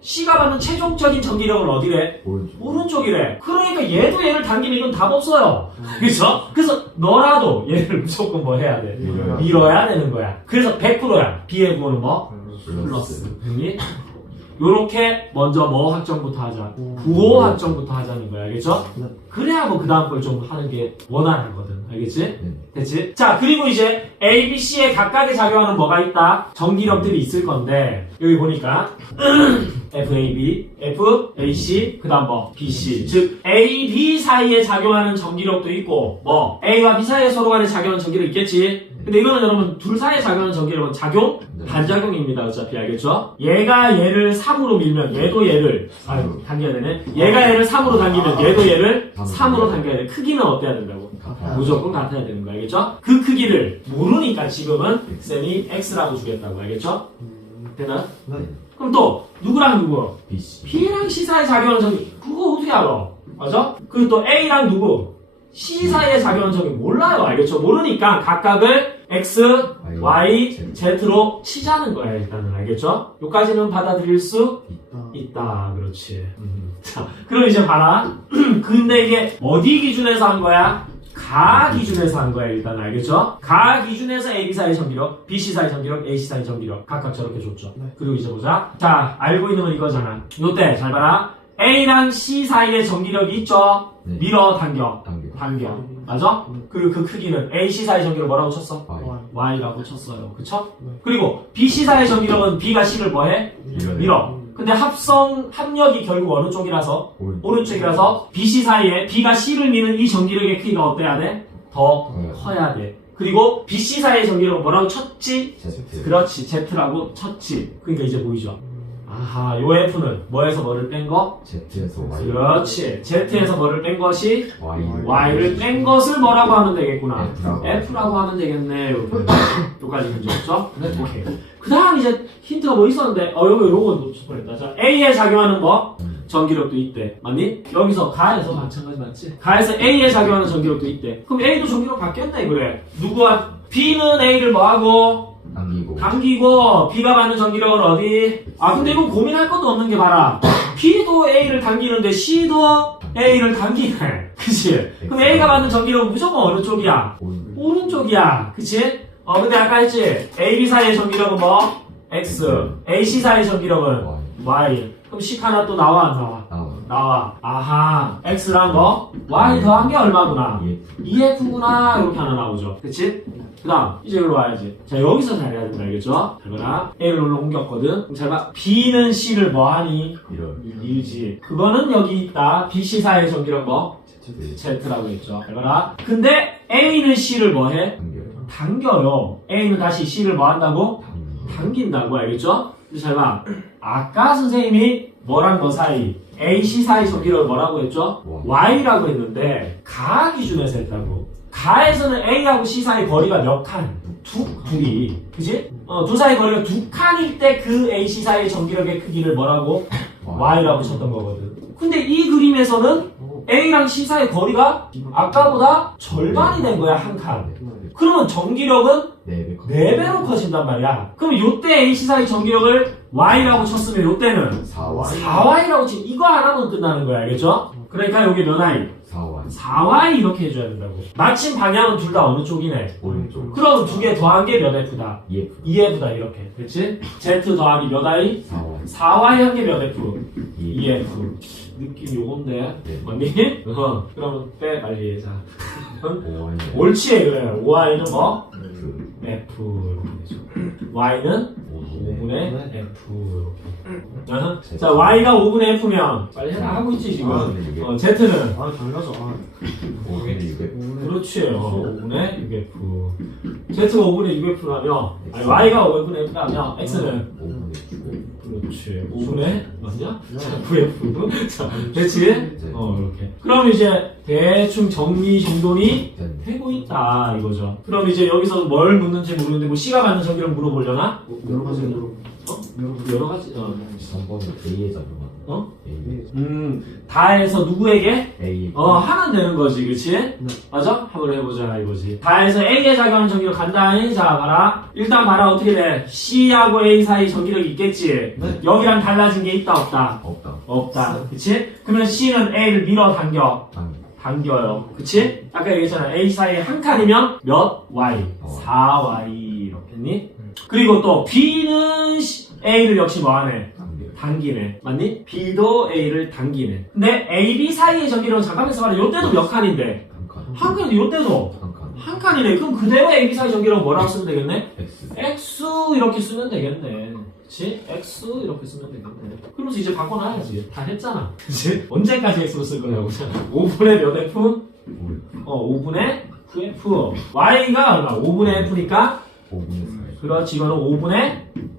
C가 받는 최종적인 전기력은 어디래? 오른쪽. 오른쪽이래. 그러니까 얘도 얘를 당기면 이건 답 없어요. 그렇죠? 그래서 너라도 얘를 무조건 뭐 해야 돼? 밀어야 되는 거야. 그래서 100%야. B의 부호는 뭐? 플러스. 됐니? 요렇게 먼저 뭐 확정부터 하자. 부호 확정부터 하자는 거야. 알겠죠? 그래야 뭐 그 다음 걸 좀 하는 게 원활하거든. 알겠지? 네. 됐지? 자, 그리고 이제 A, B, C에 각각에 작용하는 뭐가 있다? 전기력들이 있을 건데 여기 보니까 FAB, FAC, 그 다음 뭐 BC. 즉 A, B 사이에 작용하는 전기력도 있고 뭐 A와 B 사이에 서로 간에 작용하는 전기력 있겠지? 근데 이거는 여러분 둘 사이에 작용하는 전기력은 작용? 반작용입니다. 어차피 알겠죠? 얘가 얘를 3으로 밀면 얘도 얘를 당겨야 되네. 얘가 얘를 3으로 당기면 얘도 얘를 3으로 당겨야 돼. 크기는 어때야 된다고? 무조건 같아야 되는 거 알겠죠? 그 크기를 모르니까 지금은 쌤이 X라고 주겠다고 알겠죠? 되나? 네. 그럼 또 누구랑 누구? BC. B랑 C 사이에 작용하는 전기 그거 어떻게 알아? 맞아? 그리고 또 A랑 누구? C 사이에 작용하는 전기 몰라요. 알겠죠? 모르니까 각각을 X, Y, Z로 치자는 거야 일단은. 알겠죠? 여기까지는 받아들일 수 있다. 그렇지. 자, 그럼 이제 봐라. 근데 이게 어디 기준에서 한 거야? 가 기준에서 한 거야 일단. 알겠죠? 가 기준에서 A, B 사이 전기력, B, C 사이 전기력, A, C 사이 전기력 각각 저렇게 줬죠. 네. 그리고 이제 보자. 자, 알고 있는 건 이거잖아. 요때 잘 봐라. A랑 C 사이에 전기력이 있죠? 네. 밀어 당겨. 당김. 당겨. 맞아? 그리고 그 크기는 A, C 사이 전기력 뭐라고 쳤어? Y. Y라고 쳤어요. 그쵸? 네. 그리고 B, C 사이 전기력은 B가 C를 뭐해? 밀어. 근데 합력이 결국 어느 쪽이라서? 오른쪽이라서 B, C 사이에 B가 C를 미는 이 전기력의 크기가 어때야 돼? 더 커야 돼. 그리고 B, C 사이의 전기력은 뭐라고 쳤지? Z. 그렇지. Z라고 쳤지. 그러니까 이제 보이죠? 아하, 요 F는 뭐에서 뭐를 뺀 거? Z에서 Y. 그렇지. Z에서 뭐를 뺀 것이? Y. Y를 뺀 것을 뭐라고 하면 되겠구나? F라고. F라고 하면 되겠네. 여기까지 문제 없죠? 네, 오케이. 그 다음 이제 힌트가 뭐 있었는데, 여기 요거 놓칠 뻔했다. 자, A에 작용하는 뭐? 전기력도 있대. 맞니? 여기서 가에서 마찬가지 맞지? 가에서 A에 작용하는 전기력도 있대. 그럼 A도 전기력 바뀌었네, 그래. 누구와? B는 A를 뭐하고? 당기고. 당기고, B가 받는 전기력은 어디? 근데 이건 고민할 것도 없는 게 봐라. B도 A를 당기는데 C도 A를 당기네. 그치? 그럼 A가 받는 전기력은 무조건 어느 쪽이야? 오른쪽이야. 그치? 근데 아까 했지? A, B 사이의 전기력은 뭐? X. A, C 사이의 전기력은 Y. 그럼 C 하나 또 나와, 안 나와? 나와. 아하. X랑 뭐? Y 더한 게 얼마구나? 2F구나. 이렇게 하나 나오죠. 그치? 그 다음, 이제 여기로 와야지. 자, 여기서 잘해야 된다. 알겠죠? 잘 봐라. A를 여기로 옮겼거든. 그럼 잘 봐. B는 C를 뭐 하니? 밀지. 그거는 여기 있다. B, C 사이의 전기력 뭐? Z라고 했죠. 잘 봐라. 근데 A는 C를 뭐 해? 당겨요. A는 다시 C를 뭐 한다고? 당긴다고. 알겠죠? 근데 잘 봐. 아까 선생님이 뭐랑 뭐 사이? A, C 사이 전기력을 뭐라고 했죠? Y라고 했는데 가 기준에서 했다고. 가에서는 A하고 C 사이 거리가 몇 칸? 둘이 그지? 두 사이 거리가 두 칸일 때 그 AC 사이의 전기력의 크기를 뭐라고? Y라고 쳤던 거거든. 근데 이 그림에서는 A랑 C 사이의 거리가 아까보다 절반이 된 거야, 한 칸. 그러면 전기력은 4배로 커진단 말이야. 그럼 요때 AC 사이 전기력을 Y라고 쳤으면 요때는 4Y라고 치면 이거 하나면 끝나는 거야, 알겠죠? 그러니까 여기 몇 Y? 4Y 이렇게 해줘야 된다고. 마침 방향은 둘 다 어느 쪽이네? 오른쪽. 그럼 두 개 더한 게 몇 F다? 2F. 2F다 이렇게. 그치? Z 더하기 몇 I? 4Y. 4Y 한 게 몇 F? 2F. 2F. 느낌 요건데. 네. 맞니? 그러면 빼 빨리. 자. 5Y. 옳지 그래. 5Y는 뭐? 그 F 이렇게 되죠. Y는 5분의 F 이렇게. 자 Y가 5분의 F면 빨리 해라 하고 있지 지금. Z는 아 당연하죠. 5분의 6F. 그렇지. 5분의 6F. Z가 5분의 6F라며 아니 Y가 5분의 F라며 X는 5분의 9F. 그렇지. 5분의 맞냐? 9F. 자, 됐지? 이렇게. 그럼 이제 대충 정리 정돈이 되고 있다 이거죠. 그럼 이제 여기서 뭘 묻는지 모르는데 뭐 C가 받는 전기력 물어보려나? 여러 가지로. 여러 가지. 3번은 A의 작용하는. A. 다 해서 누구에게? A. 하면 되는 거지, 그치? 맞아? 한번 해보자, 이거지. 다 해서 A에 작용하는 전기력 간단히. 자, 봐라. 일단 봐라, 어떻게 돼? C하고 A 사이 전기력이 있겠지? 네. 여기랑 달라진 게 있다, 없다? 없다. 없다. 그치? 그러면 C는 A를 밀어 당겨. 당겨요. 그치? 아까 얘기했잖아. A 사이에 한 칸이면 몇 Y? 4Y. 이렇게 했니? 그리고 또 B는 A를 역시 뭐 하네? 당기네. 맞니? B도 A를 당기네. 근데 A, B 사이의 전기력은 잠깐만 있어봐라. 요때도 몇 칸인데? 한 칸. 한 칸인데 요때도 한 칸. 한 칸이네. 그럼 그대로 A, B 사이 전기력은 뭐라고 쓰면 되겠네? X. X 이렇게 쓰면 되겠네. 그치? X 이렇게 쓰면 되겠네. 그러면서 이제 바꿔놔야지. 다 했잖아. 그치? 언제까지 X로 쓸 거냐고. 5분의 몇 F? 5분의 9F. Y가 얼마? 5분의 F니까? 5분의 4. 그렇지. 이거는 5분의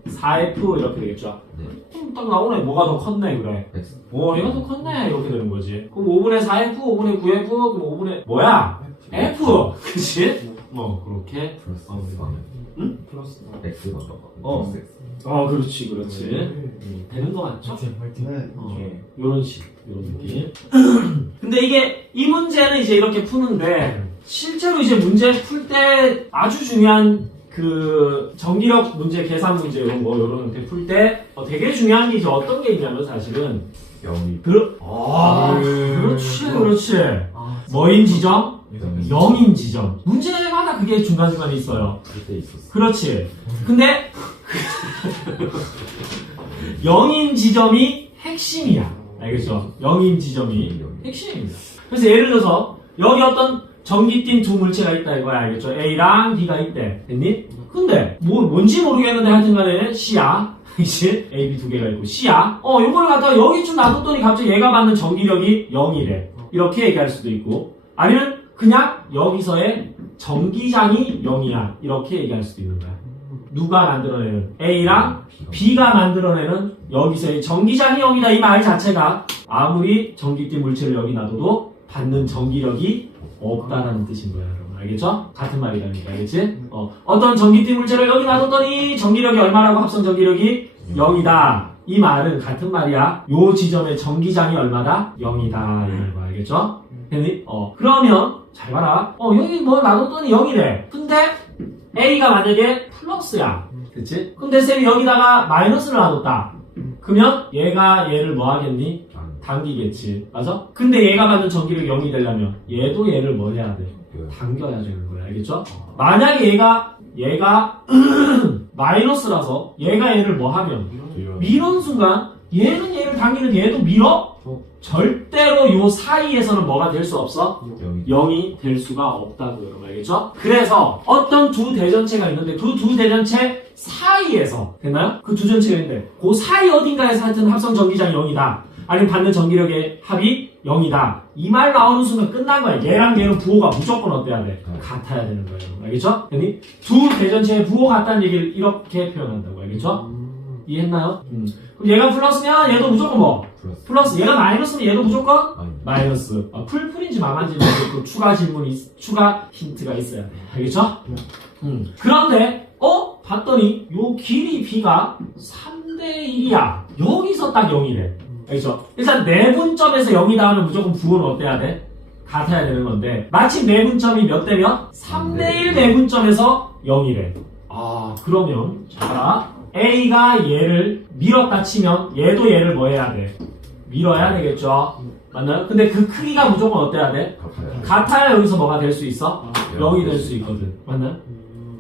4F 이렇게 되겠죠. 네. 그럼 딱 나오네. 뭐가 더 컸네, 그래. X. 얘가 더 컸네. 이렇게 되는 거지. 그럼 5분의 4F, 5분의 9F, 그럼 5분의, 뭐야? F! 그치? 그렇게. 플러스 방향. 응? 플러스. X가 어. X. 그렇지, 그렇지. 되는 거 맞죠? 네. 요런 식, 요런 느낌. 근데 이게, 이 문제는 이제 이렇게 푸는데, 실제로 이제 문제 풀 때 아주 중요한 그 전기력 문제, 계산 문제 이런 거 요런 형태 풀 때 되게 중요한 게 이제 어떤 게 있냐면 사실은 0이. 그렇지. 뭐인 지점? 0이. 0인 지점. 문제마다 그게 중간중간에 있어요. 그때 있었어. 그렇지. 근데 0인 지점이 핵심이야. 알겠죠? 0인 지점이 핵심입니다. 그래서 예를 들어서 여기 어떤 전기띤 두 물체가 있다 이거야. 알겠죠? A랑 B가 있대. 됐니? 근데 뭔지 모르겠는데 하여튼간에 C야. 그치? A, B 두 개가 있고 C야. 요걸 갖다가 여기쯤 놔뒀더니 갑자기 얘가 받는 전기력이 0이래. 이렇게 얘기할 수도 있고 아니면 그냥 여기서의 전기장이 0이야. 이렇게 얘기할 수도 있는 거야. 누가 만들어내는? A랑 B가 만들어내는 여기서의 전기장이 0이다. 이 말 자체가 아무리 전기띤 물체를 여기 놔둬도 받는 전기력이 없다라는 뜻인 거야, 여러분. 알겠죠? 같은 말이라니까, 알겠지? 어떤 전기띤 물체를 여기 놔뒀더니 전기력이 얼마라고 합성 전기력이 0이다. 이 말은 같은 말이야. 요 지점의 전기장이 얼마다? 0이다. 이런 거 알겠죠? 됐니? 그러면 잘 봐라. 여기 뭐 놔뒀더니 0이래. 근데 A가 만약에 플러스야. 그치? 근데 쌤이 여기다가 마이너스를 놔뒀다. 그러면 얘가 얘를 뭐 하겠니? 당기겠지. 맞아? 근데 얘가 받는 전기력이 0이 되려면 얘도 얘를 뭐 해야 돼? 당겨야 되는 거야. 알겠죠? 만약에 얘가 마이너스라서 얘가 얘를 뭐 하면 밀은 순간 얘는 얘를 당기는 얘도 밀어? 절대로 요 사이에서는 뭐가 될 수 없어? 0이 될 수가 없다고요. 여러분 알겠죠? 그래서 어떤 두 대전체가 있는데 그 두 대전체 사이에서 됐나요? 그 두 전체가 있는데 그 사이 어딘가에서 하여튼 합성 전기장이 0이다. 아니면 받는 전기력의 합이 0이다. 이 말 나오는 순간 끝난 거야. 얘랑 얘는 부호가 무조건 어때야 돼? 같아야 되는 거예요. 알겠죠? 아니, 두 대전체의 부호 같다는 얘기를 이렇게 표현한다고. 알겠죠? 이해했나요? 그럼 얘가 플러스면 얘도 무조건 뭐? 플러스 얘가 마이너스면 얘도 무조건 아니. 마이너스. 풀풀인지 마만지 그 추가 질문이 추가 힌트가 있어야 돼. 알겠죠? 그런데 봤더니 요 길이 b가 3대 1이야. 여기서 딱 0이래. 알겠죠? 일단 내분점에서 0이다 하면 무조건 부호는 어때야 돼? 같아야 되는 건데 마침 내분점이 몇 대면? 3대 1 내분점에서 0이래. 그러면 자 A가 얘를 밀었다 치면 얘도 얘를 뭐 해야 돼? 밀어야 되겠죠? 맞나요? 근데 그 크기가 무조건 어때야 돼? 같아야 여기서 뭐가 될 수 있어? 0이 될 수 있거든. 맞나요?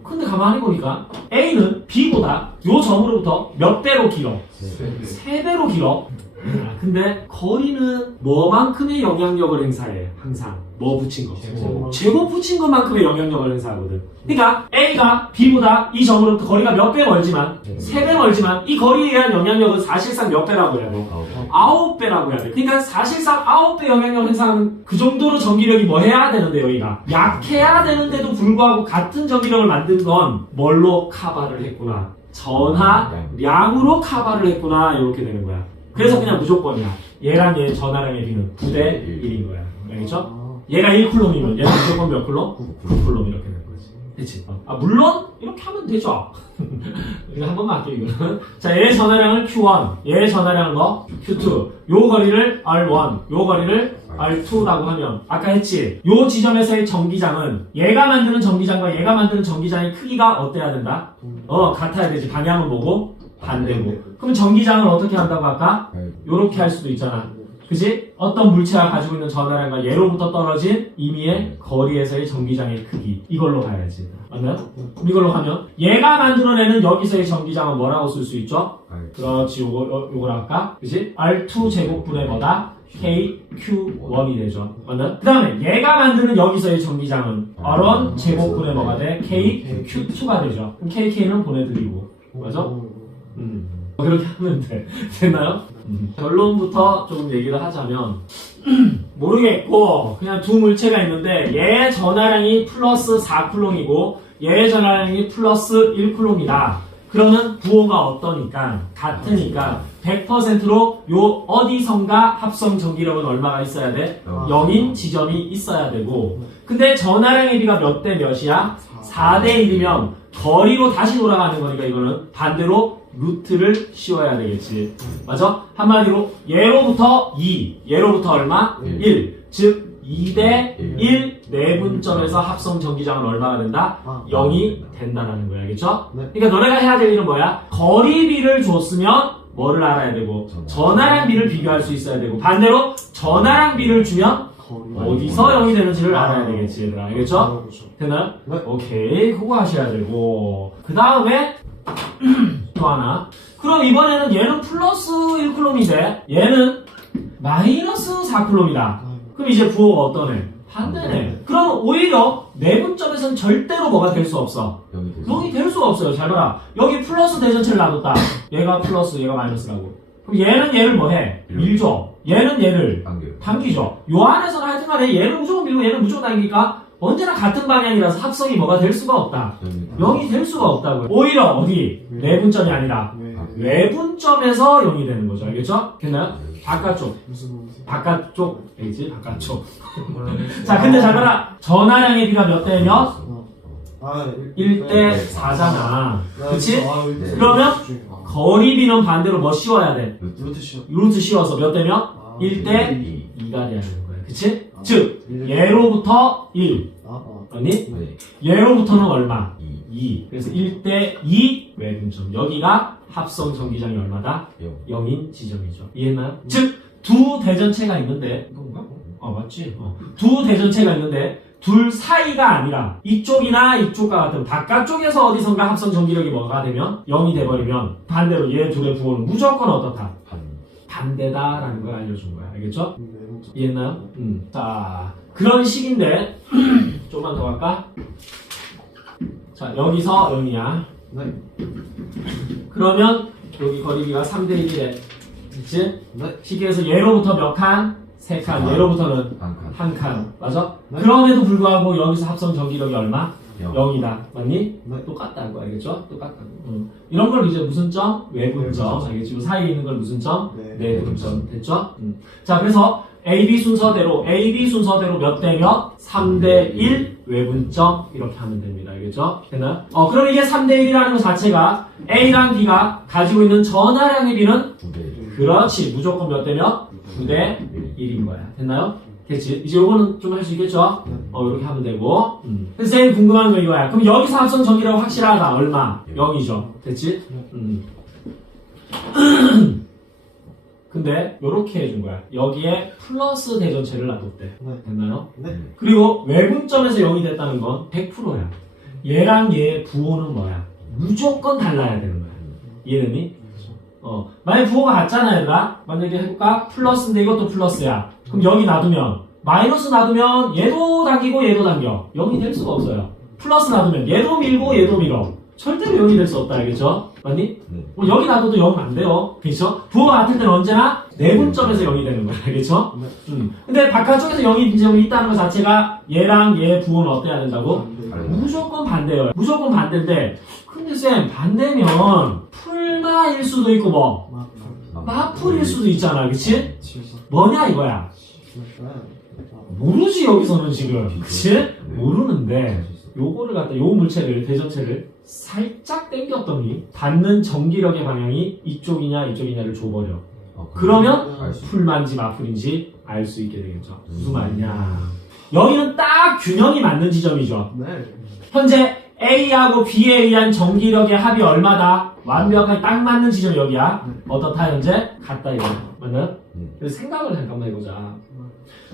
근데 가만히 보니까 A는 B보다 요 점으로부터 몇 배로 길어? 3배로 길어. 근데 거리는 뭐만큼의 영향력을 행사해? 항상 뭐 붙인 거? 제곱 붙인 것만큼의 영향력을 행사하거든. 그러니까 A가 B보다 이 점으로부터 거리가 몇 배 멀지만 3배 멀지만 이 거리에 대한 영향력은 사실상 몇 배라고 해야 돼? 9배라고 해야 돼. 그러니까 사실상 9배 영향력 행사하는 그 정도로 전기력이 뭐 해야 되는데 여기가 약해야 되는데도 불구하고 같은 전기력을 만든 건 뭘로 카바를 했구나? 전하량으로 카바를 했구나. 이렇게 되는 거야. 그래서 그냥 무조건이야. 얘랑 얘 전하량의 비는 9대 1인 거야. 알겠죠? 얘가 1쿨롬이면 얘는 무조건 몇 쿨롬? 9쿨롬 이렇게 되는 거지. 그치? 물론 이렇게 하면 되죠. 이거 한 번만 할게요. 이거는. 자, 얘 전하량을 Q1, 얘 전하량은 뭐? Q2. 요 거리를 R1, 요 거리를 R2라고 하면 아까 했지? 요 지점에서의 전기장은 얘가 만드는 전기장과 얘가 만드는 전기장의 크기가 어때야 된다? 같아야 되지. 방향은 뭐고? 반대고. 그럼 전기장을 어떻게 한다고 할까? 요렇게 할 수도 있잖아. 그지? 어떤 물체가 가지고 있는 전하량과 얘로부터 떨어진 임의의 거리에서의 전기장의 크기. 이걸로 가야지. 맞나요? 이걸로 하면 얘가 만들어내는 여기서의 전기장은 뭐라고 쓸 수 있죠? 그렇지. 요걸 할까? 그지? R2 제곱분의 뭐다? KQ1이 되죠. 맞나요? 그 다음에 얘가 만드는 여기서의 전기장은 R1 제곱분의 뭐가 돼? KQ2가 되죠. 그럼 KK는 보내드리고. 맞아? 그렇게 하면 돼. 되나요? 결론부터 조금 얘기를 하자면 모르겠고 그냥 두 물체가 있는데 얘 전하량이 플러스 4쿨롱이고 얘 전하량이 플러스 1쿨롱이다. 그러면 부호가 어떠니까? 같으니까 100%로 요 어디선가 합성 전기력은 얼마가 있어야 돼? 0인 지점이 있어야 되고 근데 전하량의 비가 몇 대 몇이야? 4대 1이면 거리로 다시 돌아가는 거니까 이거는 반대로 루트를 씌워야 되겠지. 맞아? 한마디로 얘로부터 2, 얘로부터 얼마? 1. 즉 2대 1 내분점에서 합성 전기장은 얼마가 된다? 0이 된다라는 거야. 알겠죠? 그러니까 너네가 해야 될 일은 뭐야? 거리비를 줬으면 뭐를 알아야 되고 전하량 비를 비교할 수 있어야 되고 반대로 전하량 비를 주면 어디서 0이 되는지를 알아야 되겠지. 얘들아. 알겠죠? 되나요? 오케이. 그거 하셔야 되고 그 다음에 또 하나. 그럼 이번에는 얘는 플러스 1쿨롬인데 얘는 마이너스 4쿨롬이다. 그럼 이제 부호가 어떠네? 반대네. 그럼 오히려 내분점에서는 절대로 뭐가 될 수 없어? 0이 될 수가 없어요. 잘 봐라. 여기 플러스 대전체를 놔뒀다. 얘가 플러스, 얘가 마이너스라고. 그럼 얘는 얘를 뭐 해? 밀죠. 얘는 얘를 당기죠. 요 안에서는 하여튼간에 얘는 무조건 밀고 얘는 무조건 당기니까 언제나 같은 방향이라서 합성이 뭐가 될 수가 없다. 0이 될 수가 없다고요. 오히려 어디? 내분점이 아니라 외분점에서 0이 되는 거죠. 알겠죠? 됐나요? 바깥쪽. 바깥쪽. 알겠지? 바깥쪽. 자, 근데 잘 봐라. 전하량의 비가 몇 대 몇? 1대 4잖아. 그치? 그러면 거리비는 반대로 뭐 씌워야 돼? 루트 씌워서 몇 대 몇? 1대 2가 돼야 되는 거야. 그치? 즉, 얘로부터 1. 아니? 얘로부터는 얼마? 2. 그래서 1대 2 외분점. 여기가 합성 전기장이 얼마다? 0인 지점이죠. 이해했나요? 즉, 두 대전체가 있는데, 이건가? 맞지? 두 대전체가 있는데, 둘 사이가 아니라, 이쪽이나 이쪽과 같은 바깥쪽에서 어디선가 합성 전기력이 뭐가 되면, 0이 돼버리면, 반대로 얘 둘의 부호는 무조건 어떻다? 반대다라는 걸 알려준 거야. 알겠죠? 이해했나요? 자, 그런 식인데, 조금만 더 갈까? 자, 여기서 0이야. 그러면, 여기 거리비가 3대 1이래. 그치? 시계에서 얘로부터 몇 칸? 3칸. 얘로부터는 1칸. 맞아? 그럼에도 불구하고 여기서 합성 전기력이 얼마? 0이다. 맞니? 똑같다는 거 알겠죠? 똑같다고. 이런 걸 이제 무슨 점? 외분점. 알겠지? 그 사이에 있는 걸 무슨 점? 내분점 됐죠? 자, 그래서 AB 순서대로 몇 대 몇? 3대 1 외분점 이렇게 하면 됩니다. 알겠죠? 됐나요? 그럼 이게 3대 1이라는 것 자체가 A랑 B가 가지고 있는 전하량의 비는 9대 그렇지. 무조건 몇 대 몇? 9대 1인 거야. 됐나요? 됐지? 이제 요거는 좀 할 수 있겠죠? 이렇게 하면 되고. 그래서 제일 궁금한 거 이거야. 그럼 여기서 합성 전기력 확실하다. 얼마? 0이죠. 됐지? 근데 요렇게 해준 거야. 여기에 플러스 대전체를 놔뒀대. 네. 됐나요? 네. 그리고 외분점에서 0이 됐다는 건 100%야. 얘랑 얘의 부호는 뭐야? 무조건 달라야 되는 거야. 이해됐니? 만약 부호가 같잖아, 얘들아. 만약에 해볼까? 플러스인데 이것도 플러스야. 그럼 여기 놔두면, 마이너스 놔두면 얘도 당기고 얘도 당겨. 0이 될 수가 없어요. 플러스 놔두면 얘도 밀고 얘도 밀어. 절대로 0이 될 수 없다, 알겠죠? 맞니? 네. 여기 놔둬도 0 안 돼요. 그렇죠? 부호가 같을 때는 언제나 내분점에서 0이 되는 거야, 알겠죠? 근데 바깥쪽에서 0이 있다는 것 자체가 얘랑 얘의 부호는 어때야 된다고? 무조건 반대예요. 무조건 반대인데, 근데 쌤, 반대면 풀마일 수도 있고 뭐 마풀일 수도 있잖아, 그치? 뭐냐 이거야. 모르지 여기서는 지금, 그치? 모르는데 요거를 갖다 요 물체를 대전체를 살짝 당겼더니 닿는 전기력의 방향이 이쪽이냐 이쪽이냐를 줘버려. 그러면 풀만지 마풀인지 알 수 있게 되겠죠. 무슨 말이냐? 여기는 딱 균형이 맞는 지점이죠. 네. 현재 A하고 B에 의한 전기력의 합이 얼마다? 완벽하게 딱 맞는 지점이 여기야. 어떻다 현재? 같다 이거야. 맞나요? 그래서 생각을 잠깐만 해보자.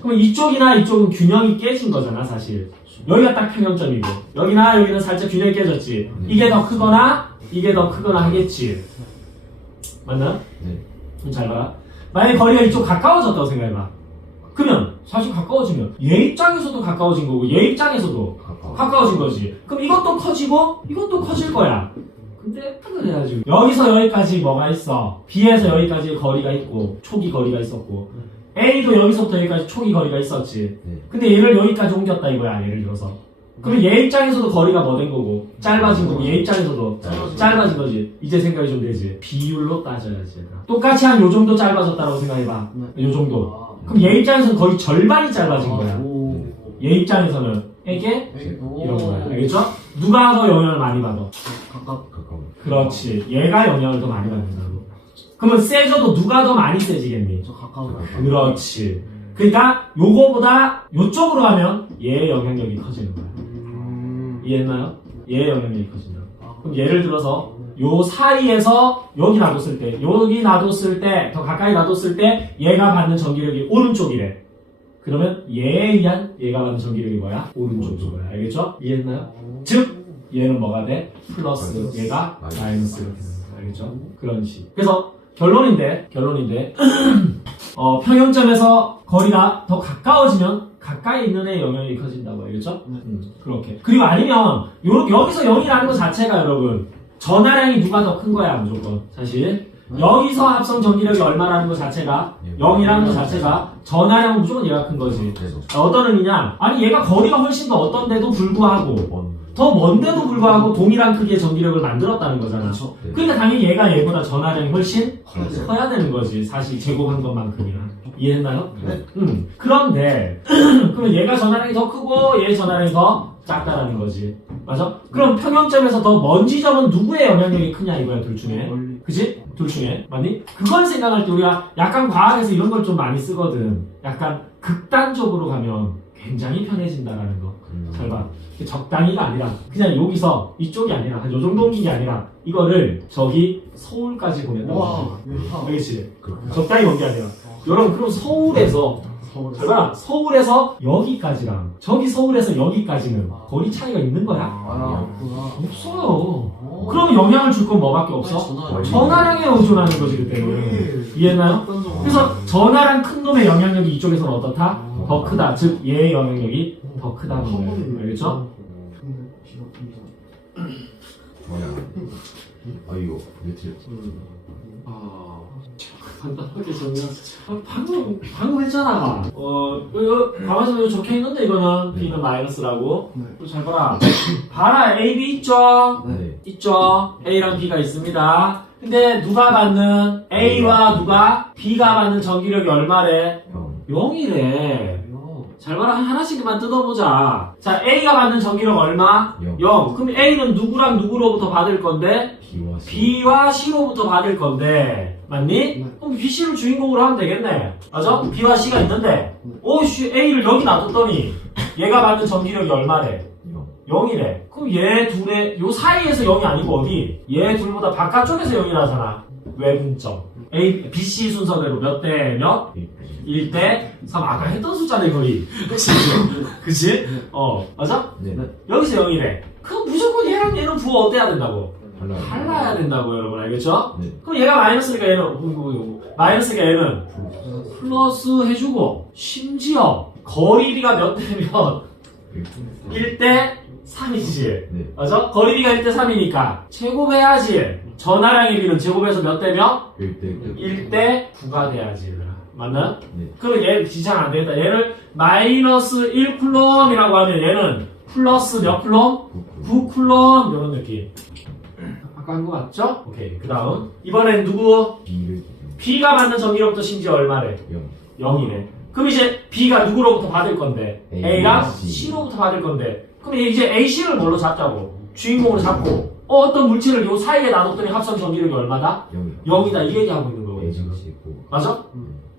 그럼 이쪽이나 이쪽은 균형이 깨진 거잖아 사실. 여기가 딱 평형점이고 여기나 여기는 살짝 균형이 깨졌지. 이게 더 크거나 이게 더 크거나 하겠지. 맞나요? 네. 좀 잘 봐라. 만약에 거리가 이쪽 가까워졌다고 생각해봐. 그러면 사실 가까워지면 얘 입장에서도 가까워진 거고 얘 입장에서도 가까워진 거지. 그럼 이것도 커지고 이것도 커질 거야. 근데 그래야지. 여기서 여기까지 뭐가 있어? B에서 여기까지 거리가 있고 초기 거리가 있었고 A도 여기서부터 여기까지 초기 거리가 있었지. 근데 얘를 여기까지 옮겼다 이거야. 예를 들어서. 그럼 얘 입장에서도 거리가 뭐 된 거고 짧아진 거고 얘 입장에서도 짧아진 거지. 이제 생각이 좀 되지. 비율로 따져야지. 똑같이 한 요 정도 짧아졌다고 생각해봐. 요 정도. 그럼 얘 입장에서는 거의 절반이 짧아진 거야. 얘 입장에서는 이게 이런 거야. 알겠죠? 누가 더 영향을 많이 받아? 그렇지. 얘가 영향을 더 많이 받는다고. 그러면 세져도 누가 더 많이 세지겠니? 그렇지. 그러니까 요거보다 요쪽으로 가면 얘의 영향력이 커지는 거야. 이해했나요? 얘의 영향력이 커진다. 그럼 예를 들어서 요 사이에서 여기 놔뒀을 때 여기 놔뒀을 때 더 가까이 놔뒀을 때 얘가 받는 전기력이 오른쪽이래. 그러면 얘에 의한 얘가 받는 전기력이 뭐야? 오른쪽인 거야. 알겠죠? 이해했나요? 즉 얘는 뭐가 돼? 플러스 얘가 마이너스 이렇게 되는 거야. 알겠죠? 그런 식. 그래서 결론인데 평형점에서 거리가 더 가까워지면 가까이 있는 애의 영향이 커진다고. 알겠죠? 그렇게. 그리고 아니면 여기서 0이라는 것 자체가 여러분 전하량이 누가 더 큰 거야 무조건. 사실 여기서 합성 전기력이 얼마라는 것 자체가 0이라는 것 자체가 전하량은 무조건 얘가 큰 거지. 어떤 의미냐? 아니 얘가 거리가 훨씬 더 어떤데도 불구하고 더 먼데도 불구하고 동일한 크기의 전기력을 만들었다는 거잖아. 그러니까 당연히 얘가 얘보다 전하량이 훨씬 커야 되는 거지. 사실 제곱한 것만큼이나. 이해했나요? 네. 그런데 그러면 얘가 전하량이 더 크고 얘 전하량이 더 작다라는 거지. 맞아? 그럼 평형점에서 더 먼 지점은 누구의 영향력이 크냐 이거야 둘 중에. 그치? 둘 중에. 맞니? 그걸 생각할 때 우리가 약간 과학에서 이런 걸 좀 많이 쓰거든. 약간 극단적으로 가면 굉장히 편해진다라는 거. 잘 봐. 적당히가 아니라 그냥 여기서 이쪽이 아니라 한 요 정도 옮긴 게 아니라 이거를 저기 서울까지 보낸다고. 알겠지? 적당히 온 게 아니라 여러분 그럼 서울에서 잘 봐라. 서울에서 여기까지랑 저기 서울에서 여기까지는 거리 차이가 있는 거야? 없어요. 그러면 영향을 줄 건 뭐밖에 없어? 전하량에 의존하는 거지 그때는. 이해했나요? 그래서 전하량 큰 놈의 영향력이 이쪽에서는 어떻다? 더 크다. 즉 얘의 영향력이 더 크다는 거예요. 알겠죠? 이거 왜 틀렸지? 간단하게 정리한. 방금 했잖아. 이거 가만히 이거 적혀 있는데 이거는 B는 마이너스라고. 잘 봐라. 봐라 A, B 있죠? 네. 있죠? A랑 B가 있습니다. 근데 누가 받는 A와 누가 B가 받는 전기력이 얼마래? 0이래. 잘 봐라. 하나씩만 뜯어보자. 자, A가 받는 전기력 얼마? 0. 그럼 A는 누구랑 누구로부터 받을 건데? B와 C. B와 C로부터 받을 건데. 맞니? 네. 그럼 B, C를 주인공으로 하면 되겠네. 맞아? B와 C가 있는데. 오씨, A를 여기 놔뒀더니 얘가 받는 전기력이 얼마래? 0이래. 그럼 얘 둘의 요 사이에서 0이 아니고 어디? 얘 둘보다 바깥쪽에서 0이 나잖아. 외분점. A, B, C 순서대로 몇 대 몇? 1대 3. 아까 했던 숫자네 거의. 그치? 그치? 맞아? 네. 여기서 0이래. 그럼 무조건 얘랑 얘는 부호 어때야 된다고? 달라요. 달라야 된다고 여러분 알겠죠? 네. 그럼 얘가 마이너스니까 얘는 마이너스니까 얘는 플러스 해주고 심지어 거리비가 몇 대 몇? 1대 3이지. 네. 맞아? 거리비가 1대 3이니까 제곱해야지. 전하량의 비는 제곱해서 몇 대 몇? 1대 9가 돼야지. 맞나? 네. 그럼 얘 지장 안 되겠다. 얘를 마이너스 1쿨럼이라고 하면 얘는 플러스 몇 쿨럼? 9쿨럼 이런 느낌. 아까 한 거 맞죠? 오케이. 그 다음 이번엔 누구? B를 B가 받는 전기력부터 심지어 얼마래? 0이네. 그럼 이제 B가 누구로부터 받을 건데? A랑 C로부터 받을 건데. 그럼 이제 A, C를 뭘로 잡자고? 주인공으로 잡고 어떤 물체를 요 사이에 놔뒀더니 합성 전기력이 얼마다? 0이다. 이 얘기하고 있는 거거든. 지금. 맞아?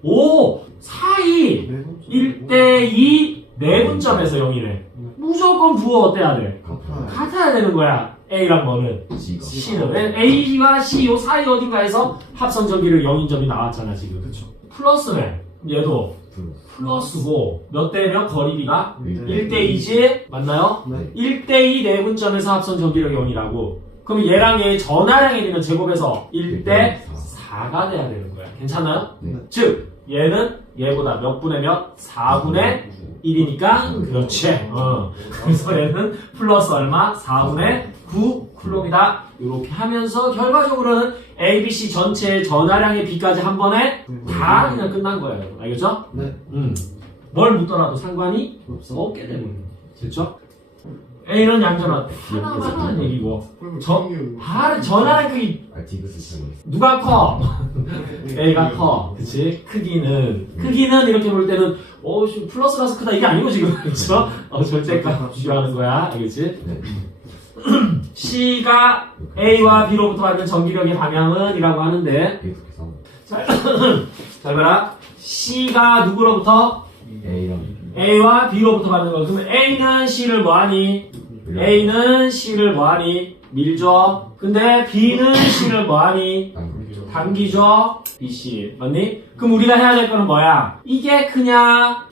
오! 사이 1대2 내분점에서 0이네. 무조건 부호 어때야 돼? 같아야 되는 거야. A랑 뭐는? C는. A와 C 요 사이 어딘가에서 합성 전기력 0인 점이 나왔잖아 지금. 그쵸. 플러스네. 얘도 플러스고 몇 대 몇 거리비가? 1대2지? 맞나요? 네. 1대2 내분점에서 합성 전기력이 0이라고. 그럼 얘랑 얘의 전하량의 비는 제곱해서 1대 4가 돼야 되는 거야. 괜찮아요? 네. 즉 얘는 얘보다 몇 분의 몇? 4분의 1이니까 그렇지. 그래서 얘는 플러스 얼마? 4분의 9 쿨럼이다. 이렇게 하면서 결과적으로는 A, B, C 전체의 전하량의 B까지 한 번에 다 그냥 끝난 거예요. 알겠죠? 네. 뭘 묻더라도 상관이 없게 되는 거예요. 됐죠? A는 양전한 하나만 하는 얘기고 전하량 크기 누가 커? A가 커. 그치? 크기는 이렇게 볼 때는 플러스라서 크다 이게 아니고 지금 그쵸? 절대값 주하는 거야. 알겠지? 네. C가 A와 B로부터 받는 전기력의 방향은 이라고 하는데 계속해서 잘 봐라. C가 누구로부터? A랑 A와 B로부터 받는 거. 그러면 A는 C를 뭐하니? A는 C를 뭐하니? 밀죠. 근데 B는 C를 뭐하니? 당기죠. BC. 맞니? 그럼 우리가 해야 될 거는 뭐야? 이게 크냐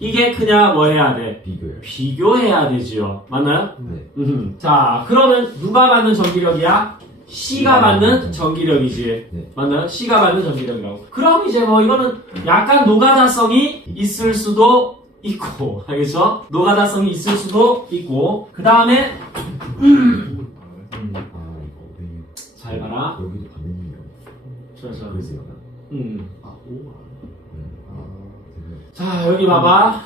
뭐 해야 돼? 비교요. 비교해야 되지요. 맞나요? 네. 자, 그러면 누가 받는 전기력이야? C가 받는 전기력이지. 네. 맞나요? C가 받는 전기력이라고. 그럼 이제 뭐 이거는 약간 노가다성이 있을 수도 있고, 알겠죠? 노가다성이 있을 수도 있고, 그 다음에 잘 봐라. 여기도 가면이요. 그래서 그러세요. 자, 여기 봐봐.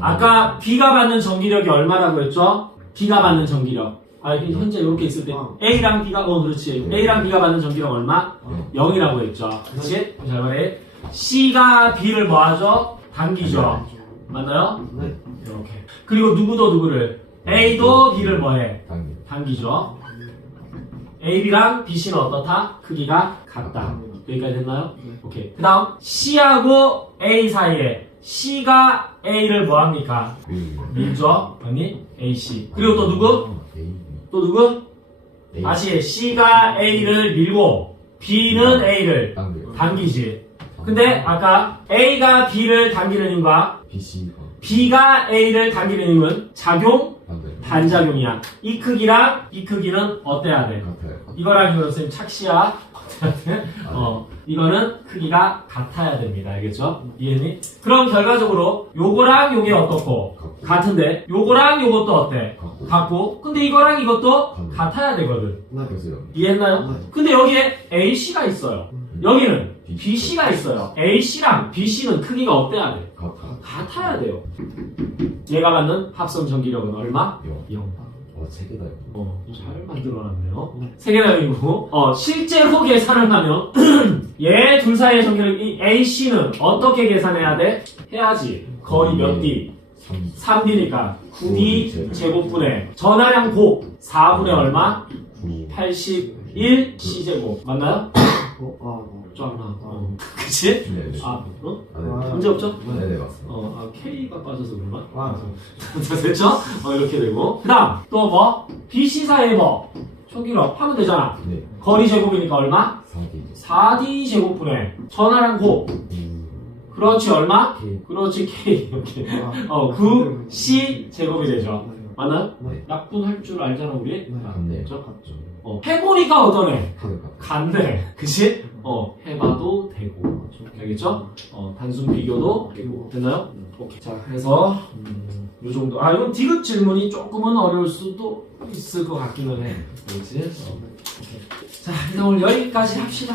아까 B가 받는 전기력이 얼마라고 했죠? B가 받는 전기력. 현재 이렇게 있을 때 A랑 B가 그렇지. A랑 B가 받는 전기력 얼마? 0이라고 했죠. 그렇지? 잘 말해. C가 B를 뭐 하죠? 당기죠. 맞나요? 네. 이렇게. 그리고 누구도 누구를 A도 B를 뭐해? 당기죠. AB랑 BC는 어떻다? 크기가 같다. 여기까지 됐나요? 네. 그 다음 C하고 A 사이에 C가 A를 뭐합니까? 밀죠. 아니? AC. 그리고 또 누구? 또 누구? 다시 C가 A를 밀고 B는 A를 당기지. 근데 아까 A가 B를 당기는 힘과 B가 A를 당기는 힘은 작용? 반작용이야. 이 크기랑 이 크기는 어때야 돼? 이거랑 이거 선생님 착시야. 어때야 돼? 이거는 크기가 같아야 됩니다. 알겠죠? 이해했니? 그럼 결과적으로 요거랑 요게 어떻고? 같은데 요거랑 요것도 어때? 같고. 근데 이거랑 이것도 같아야 되거든. 이해했나요? 근데 여기에 AC가 있어요. 여기는 BC가 있어요. AC랑 BC는 크기가 어때야 돼? 같아야 돼요. 얘가 받는 합성 전기력은 얼마? 0. 세 개다. 잘 만들어놨네요. 세계다이고 실제로 계산을 하면 얘 둘 사이의 전개를 이 AC는 어떻게 계산해야 돼? 해야지. 거리 몇 D? 3D니까 9D 제곱분의 전하량 곱 4분의 얼마? 81 C제곱 맞나요? 쫙나 그치? 네. 문제 없죠? 네네 맞습니다. K가 빠져서 그런가? 됐죠? 이렇게 되고 그 다음 또 뭐? BC 사이의 뭐? 초기력 하면 되잖아. 네. 거리 제곱이니까 얼마? 4D 제곱분의 전하량 곱 그렇지 얼마? K. 그렇지 K 이렇게 9 C 제곱이 되죠. 맞나요? 네. 약분할 줄 알잖아 우리. 맞네. 그렇죠? 해보니까 어떠네? 그러니까. 같네. 그치? 해봐도 되고. 알겠죠? 단순 비교도 되고. 됐나요? 오케이. 자, 그래서, 요 정도. 이건 디귿 질문이 조금은 어려울 수도 있을 것 같기는 해. 그렇지? 오케이. 자, 일단 오늘 여기까지 합시다.